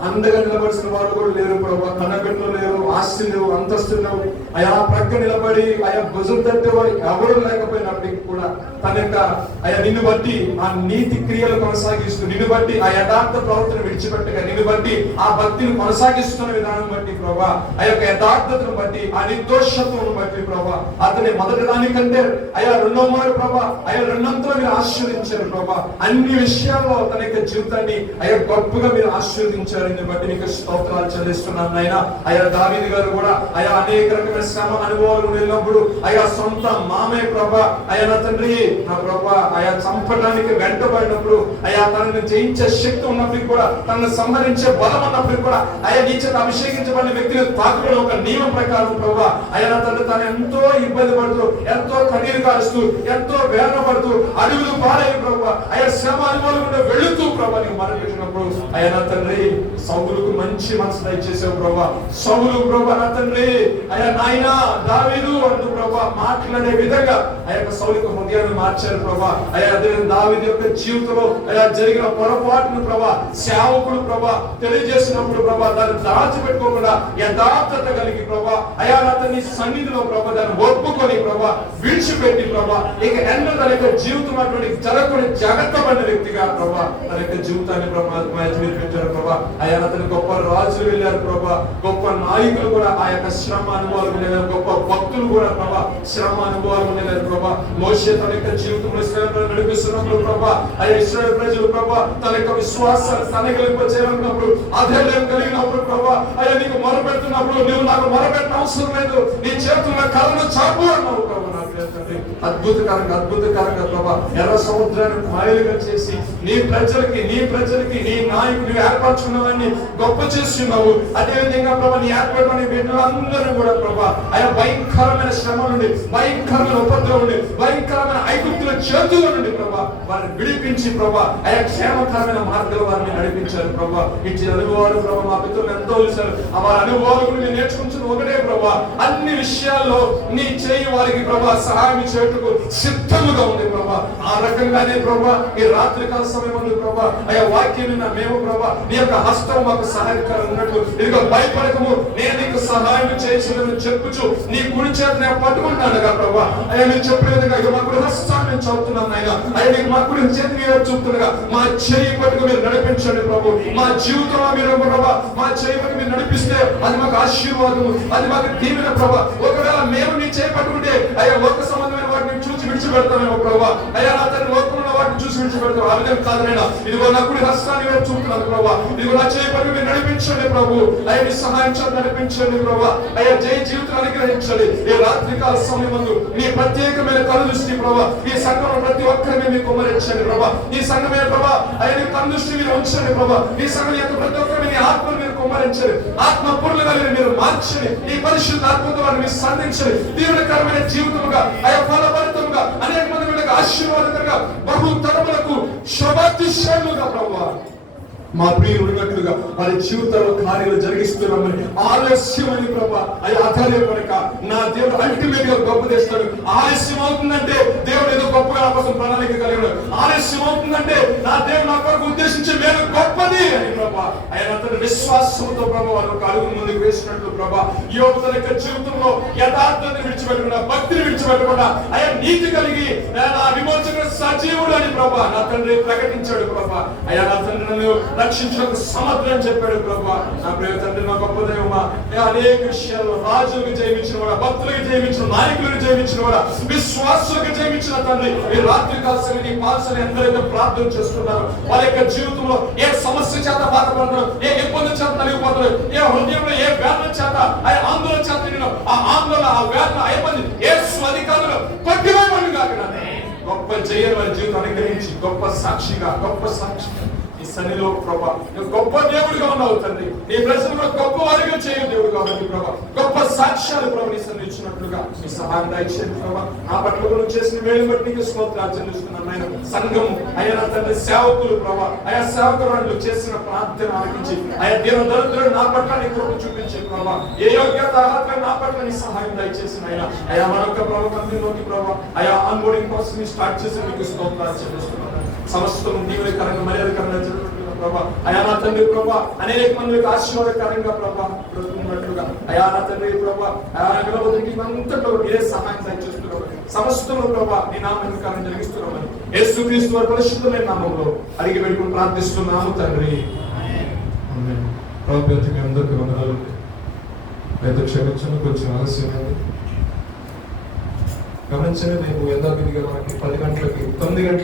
అండగా నిలబడిసిన వాళ్ళు కూడా లేరు ప్రభా, కనబెట్లు లేరు, ఆస్తి లేవు, అంతస్తులు లేవు. అయా ప్రక్క నిలబడి అయా భుజం తట్టేవారు ఎవరు లేకపోయినప్పటికీ కూడా తన యొక్క అయా నిన్ను బట్టి ఆ నీతి క్రియలు కొనసాగిస్తూ, నిన్ను బట్టి ఆ యథార్థ ప్రవర్తన విడిచిపెట్టగా, నిన్ను బట్టి ఆ భక్తిని కొనసాగిస్తున్న విధానం బట్టి ప్రభా, ఆ యొక్క యథార్థతను బట్టి, ఆ నిర్దోషత్వం బట్టి ప్రభా, అతని మొదటి దానికంటే అయా 2వ మారు ప్రభా అయా 2 మీరు ఆశీర్వదించారు ప్రభా. అన్ని విషయాల్లో తన యొక్క జీవితాన్ని అయా గొప్పగా మీరు ఆశీర్వదించారు. బట్టి నీకు స్తోత్రాలు చెల్లిస్తున్నాను నాయన. అయా దావీదు గారు కూడా అయా అనేక రకమైన శ్రమ అనుభవాలు వెళ్ళినప్పుడు అయా సొంత మామే ప్రభా అయా నా తండ్రి నా ప్రభా అయా చంపడానికి వెంటబడినప్పుడు అయా తనను జయించే శక్తి ఉన్నప్పటికీ కూడా, తనను సంహరించే బలం ఉన్నప్పటికీ కూడా అయా నీ చేత అభిషేకించబడిన వ్యక్తిని తాకడం ఒక నియమం ప్రకారం ప్రభా అయా నా తండ్రి తను ఎంతో ఇబ్బంది పడుతూ, ఎంతో కన్నీరు కారుస్తూ, ఎంతో వేదన పడుతూ, అడుగులు పాలై ప్రభా అయా శ్రమ అనుభవాలు వెళుతూ ప్రభా నీకు మరణించినప్పుడు అయా నా తండ్రి సౌలుకు మంచి మనసు దయచేసావు ప్రభా. సౌలు ప్రభా నా తండ్రి అయా నాయన దావీదు అంటూ ప్రభా మాట్లాడే విధంగా ఆ యొక్క సౌలుకు హృదయాన్ని మార్చారు ప్రభా. అయా అదే దావీదు యొక్క జీవితంలో అయా జరిగిన పొరపాటును ప్రభా సేవకుడు ప్రభా తెలియజేసినప్పుడు ప్రభా దాన్ని దాచిపెట్టుకోకుండా యథార్థత కలిగి ప్రభా అయా నా తండ్రి సన్నిధిలో ప్రభా దాన్ని ఒప్పుకొని ప్రభా విడిచిపెట్టి ప్రభా ఇక ఎన్నో తన యొక్క జీవితం అటువంటి జరగకుండా జాగ్రత్త పడిన వ్యక్తిగా ప్రభా తన యొక్క జీవితాన్ని ప్రభా పెట్టారు ప్రభా. అయా అతను గొప్ప రాజులు వెళ్ళారు ప్రభా, గొప్ప నాయకులు కూడా ఆ యొక్క శ్రమ అనుభవాలు వెళ్ళారు, గొప్ప భక్తులు కూడా ప్రభా శ్రమ అనుభవాలు వెళ్ళారు ప్రభా. మోషే తన యొక్క జీవితంలో ఇశ్రాయేలు నడిపిస్తున్నప్పుడు ప్రభా అయ్యా ఇశ్రాయేలు ప్రజలు ప్రభా తన యొక్క విశ్వాసాన్ని తనకలింప చేయాలన్నప్పుడు అధైర్యం కలిగినప్పుడు ప్రభా అయ్యా నీకు మొరపెడుతున్నప్పుడు నువ్వు నాకు మొరపెట్టిన అవసరం లేదు, నీ చేతుల్లో కళ్ళను చాపు అన్నావు ప్రభు. నా ప్రియ తండ్రి, అద్భుతకరంగా ప్రభా ఎర్ర సముద్రాన్ని మాయలుగా చేసి నీ ప్రజలకి నీ నాయకుడు ఏర్పరచుకున్నవాన్ని గొప్ప చేస్తున్నావు. అదే విధంగా ప్రభా నీ ఏర్పడిన బిడ్డలందరూ కూడా ప్రభా ఆయా భయంకరమైన శ్రమ నుండి, భయంకరమైన ఉపద్రవం నుండి, భయంకరమైన ఐగుప్తుల చేతుల నుండి ప్రభా వారిని విడిపించి ప్రభా ఆయా క్షేమకరమైన మార్గాలు వారిని నడిపించారు ప్రభా. ఇచ్చి అనుభవాలు ప్రభా మా పితరులు ఎంతో చూశారు. వారి అనుభవాలు కూడా మీరు నేర్చుకుంటున్న ఒకటే ప్రభా, అన్ని విషయాల్లో నీ చేయి వారికి ప్రభా సహాయం చేయటకు సిద్ధముగా ఉంది ప్రభా. ఆ రకంగానే ప్రభా ఈ రాత్రికాల సమయం ప్రభా ఆయా వాక్యం విన్న మేము ప్రభా నీ యొక్క హస్తం మాకు సహాయకరంగా ఉన్నట్లు ఇదిగో భయపడకము, నేను నీకు సహాయం చేయలేదని చెప్పుచు నీ కుడి చేత నేను పట్టుకుంటానుగా ప్రభా. అయ్యా మీరు చెప్పే విధంగా ఇక మా కుడి హస్తాన్ని మేము చదువుతున్నాం నాయన. అయ్యా మీకు మా కుడి చేతిని చూపుతుండగా మా చేయి పట్టుకు మీరు నడిపించండి ప్రభు. మా జీవితంలో మీరు ప్రభా మా చేయి పట్టుకు మీరు నడిపిస్తే అది మాకు ఆశీర్వాదము, అది మాకు దీవెన ప్రభా. ఒకవేళ మేము నీ చేయి పట్టుకుంటే అయ్యా లోక సంబంధమైన వాటిని చూసి విడిచిపెడతామేమో ప్రభా. అయ్యా నా తన లోకంలో వాటిని చూసి విడిచిపెడతాం. ఆ విధంగా కాదనైనా ఇదిగో నా కుడి హస్తాన్ని మీరు చూపుతున్నాను ప్రభా. ఇదిగో నా చేయి పట్టుకు మీరు నడిపించండి ప్రభు. అయ్యా నీ సహాయం చేత నడిపించండి ప్రభా. అయ్యా జయ జీవితాన్ని గ్రహించండి. ఈ రాత్రికాల సమయమందు నీ ప్రత్యేకమైన కళ్ళు దృష్టి ప్రభా ఈ సంఘంలో ప్రతి ఒక్కరిని మీకు కుమ్మరించండి ప్రభా. ఈ సంఘమే ప్రభా అయ్యా నీ కళ్ళు దృష్టి మీరు ఉంచండి ప్రభా. ఈ సంఘం యొక్క ప్రతి ఒక్కరిని నీ ఆత్మను మీరు కుమ్మరించండి. ఆత్మ పూర్ణంగా మీరు మార్చండి. ఈ పరిశుద్ధ ఆత్మతో వారిని మీరు సంధించండి. దీవెనకరమైన జీవితముగా అయ్యా ఫలభరితముగా అనేక మంది ఆశీర్వాదకరంగా బహు తరములకు శుభాతిశయముగా ప్రభా మా ప్రియుడుగా వారి జీవితాల్లో కార్యాలు జరిగిస్తున్నామని ఆలస్యమని ప్రభా అయ్యా ఆధారపడక నా దేవుడు అల్టిమేట్ గా గొప్ప చేస్తాడు. ఆలస్యం అవుతుందంటే దేవుడు ఏదో గొప్పగా నా కోసం ప్రణాళిక కలిగాడు. ఆలస్యం అవుతుందంటే నా దేవుడు నా కొరకు ఉద్దేశించే మేలు గొప్పది అని ప్రభా ఆయన అతని విశ్వాసంతో ప్రభా వారు ఒక అడుగు ముందుకు వేసినట్లు ప్రభా యోబు తన యొక్క జీవితంలో యథార్థతను విడిచిపెట్టకుండా, భక్తిని విడిచిపెట్టకుండా అయ్యా నీతి కలిగి నా విమోచకుడు సజీవుడు అని ప్రభా నా తండ్రి ప్రకటించాడు ప్రభా. అయ్యా నా తండ్రి నన్ను రక్షించడానికి సమర్థం చెప్పాడు ప్రభా. నా ప్రియ తండ్రి నా గొప్ప దైవమా అనేక విషయాల్లో రాజులకు జయమించిన వాడు, భక్తులకు జయమించిన, నాయకులకు జయమించిన వాడు, విశ్వాసులకు జయమించిన తండ్రి ఈ రాత్రికాల సమయం ఈ పాల్సని ఎందరైతే ప్రార్థన చేస్తున్నారు వారి యొక్క జీవితంలో ఏ సమస్య చేత బాధపడుతున్నారు, ఏ ఇబ్బంది చేత నలిగిపోతున్నారు, ఏ హృదయంలో ఏ వేదన చేత ఆందోళన చేత ఆ ఆందోళన ఆ వేదన ఆ ఇబ్బంది ఏ అధికారులు పట్టివేయమని కాక గొప్ప జయం వారి జీవితం అనుగ్రహించి గొప్ప సాక్షిగా సన్నిలో ప్రభా గొప్ప దేవుడిగా ఉన్నావు తండ్రి. నీ ప్రజలను గొప్ప వారిగా చేయు దేవుడుగా ఉంది ప్రభా. గొప్ప సాక్ష్యాలు ప్రభు నీ సన్నిధి ఇచ్చినట్లుగా నీ సహాయం దయచేయండి ప్రభా. నా పట్ల చేసిన మేలు బట్టి నీకు స్తోత్రాలు చెల్లిస్తున్నాను ఆయన. సంఘము అయ్యా తండ్రి సేవకులు ప్రభా అయా సేవకులు చేసిన ప్రార్థన ఆలకించి అయా దీన దరిద్రుడు నా పట్ల నీ కృప చూపించే ప్రభా. ఏ యోగ్యత అర్హత నా పట్ల నీ సహాయం దయచేసిన ఆయన. అయా మరొక ప్రభు మందిలోకి ప్రభా అయా ఆన్బోర్డింగ్ కోసం స్టార్ట్ చేసి నీకు స్తోత్రాలు చెల్లిస్తున్నాను. సమస్తం దీవెనకరంగా మర్యాదకరంగా జరుగుతున్న ప్రభా అయా నా తండ్రి ప్రభా అనేక మందికి ఆశీర్వాదకరంగా ప్రభా బ్రతుకున్నట్లుగా అయా నా తండ్రి ప్రభా అంతట్లో ఏ సహాయం దయచేస్తున్నావు. సమస్తము ప్రభా నీ నామకారం జరిగిస్తున్నామని యేసుక్రీస్తు వారి పరిశుద్ధమైన నామంలో అడిగి పెట్టుకుని ప్రార్థిస్తున్నాము తండ్రి. ప్రభు అందరికీ వందనాలు. అయితే క్షమించను కొంచెం ఆలస్యమైంది గమనించండి. రేపు 8 మనకి 10 గంటలకి 9 గంటలకి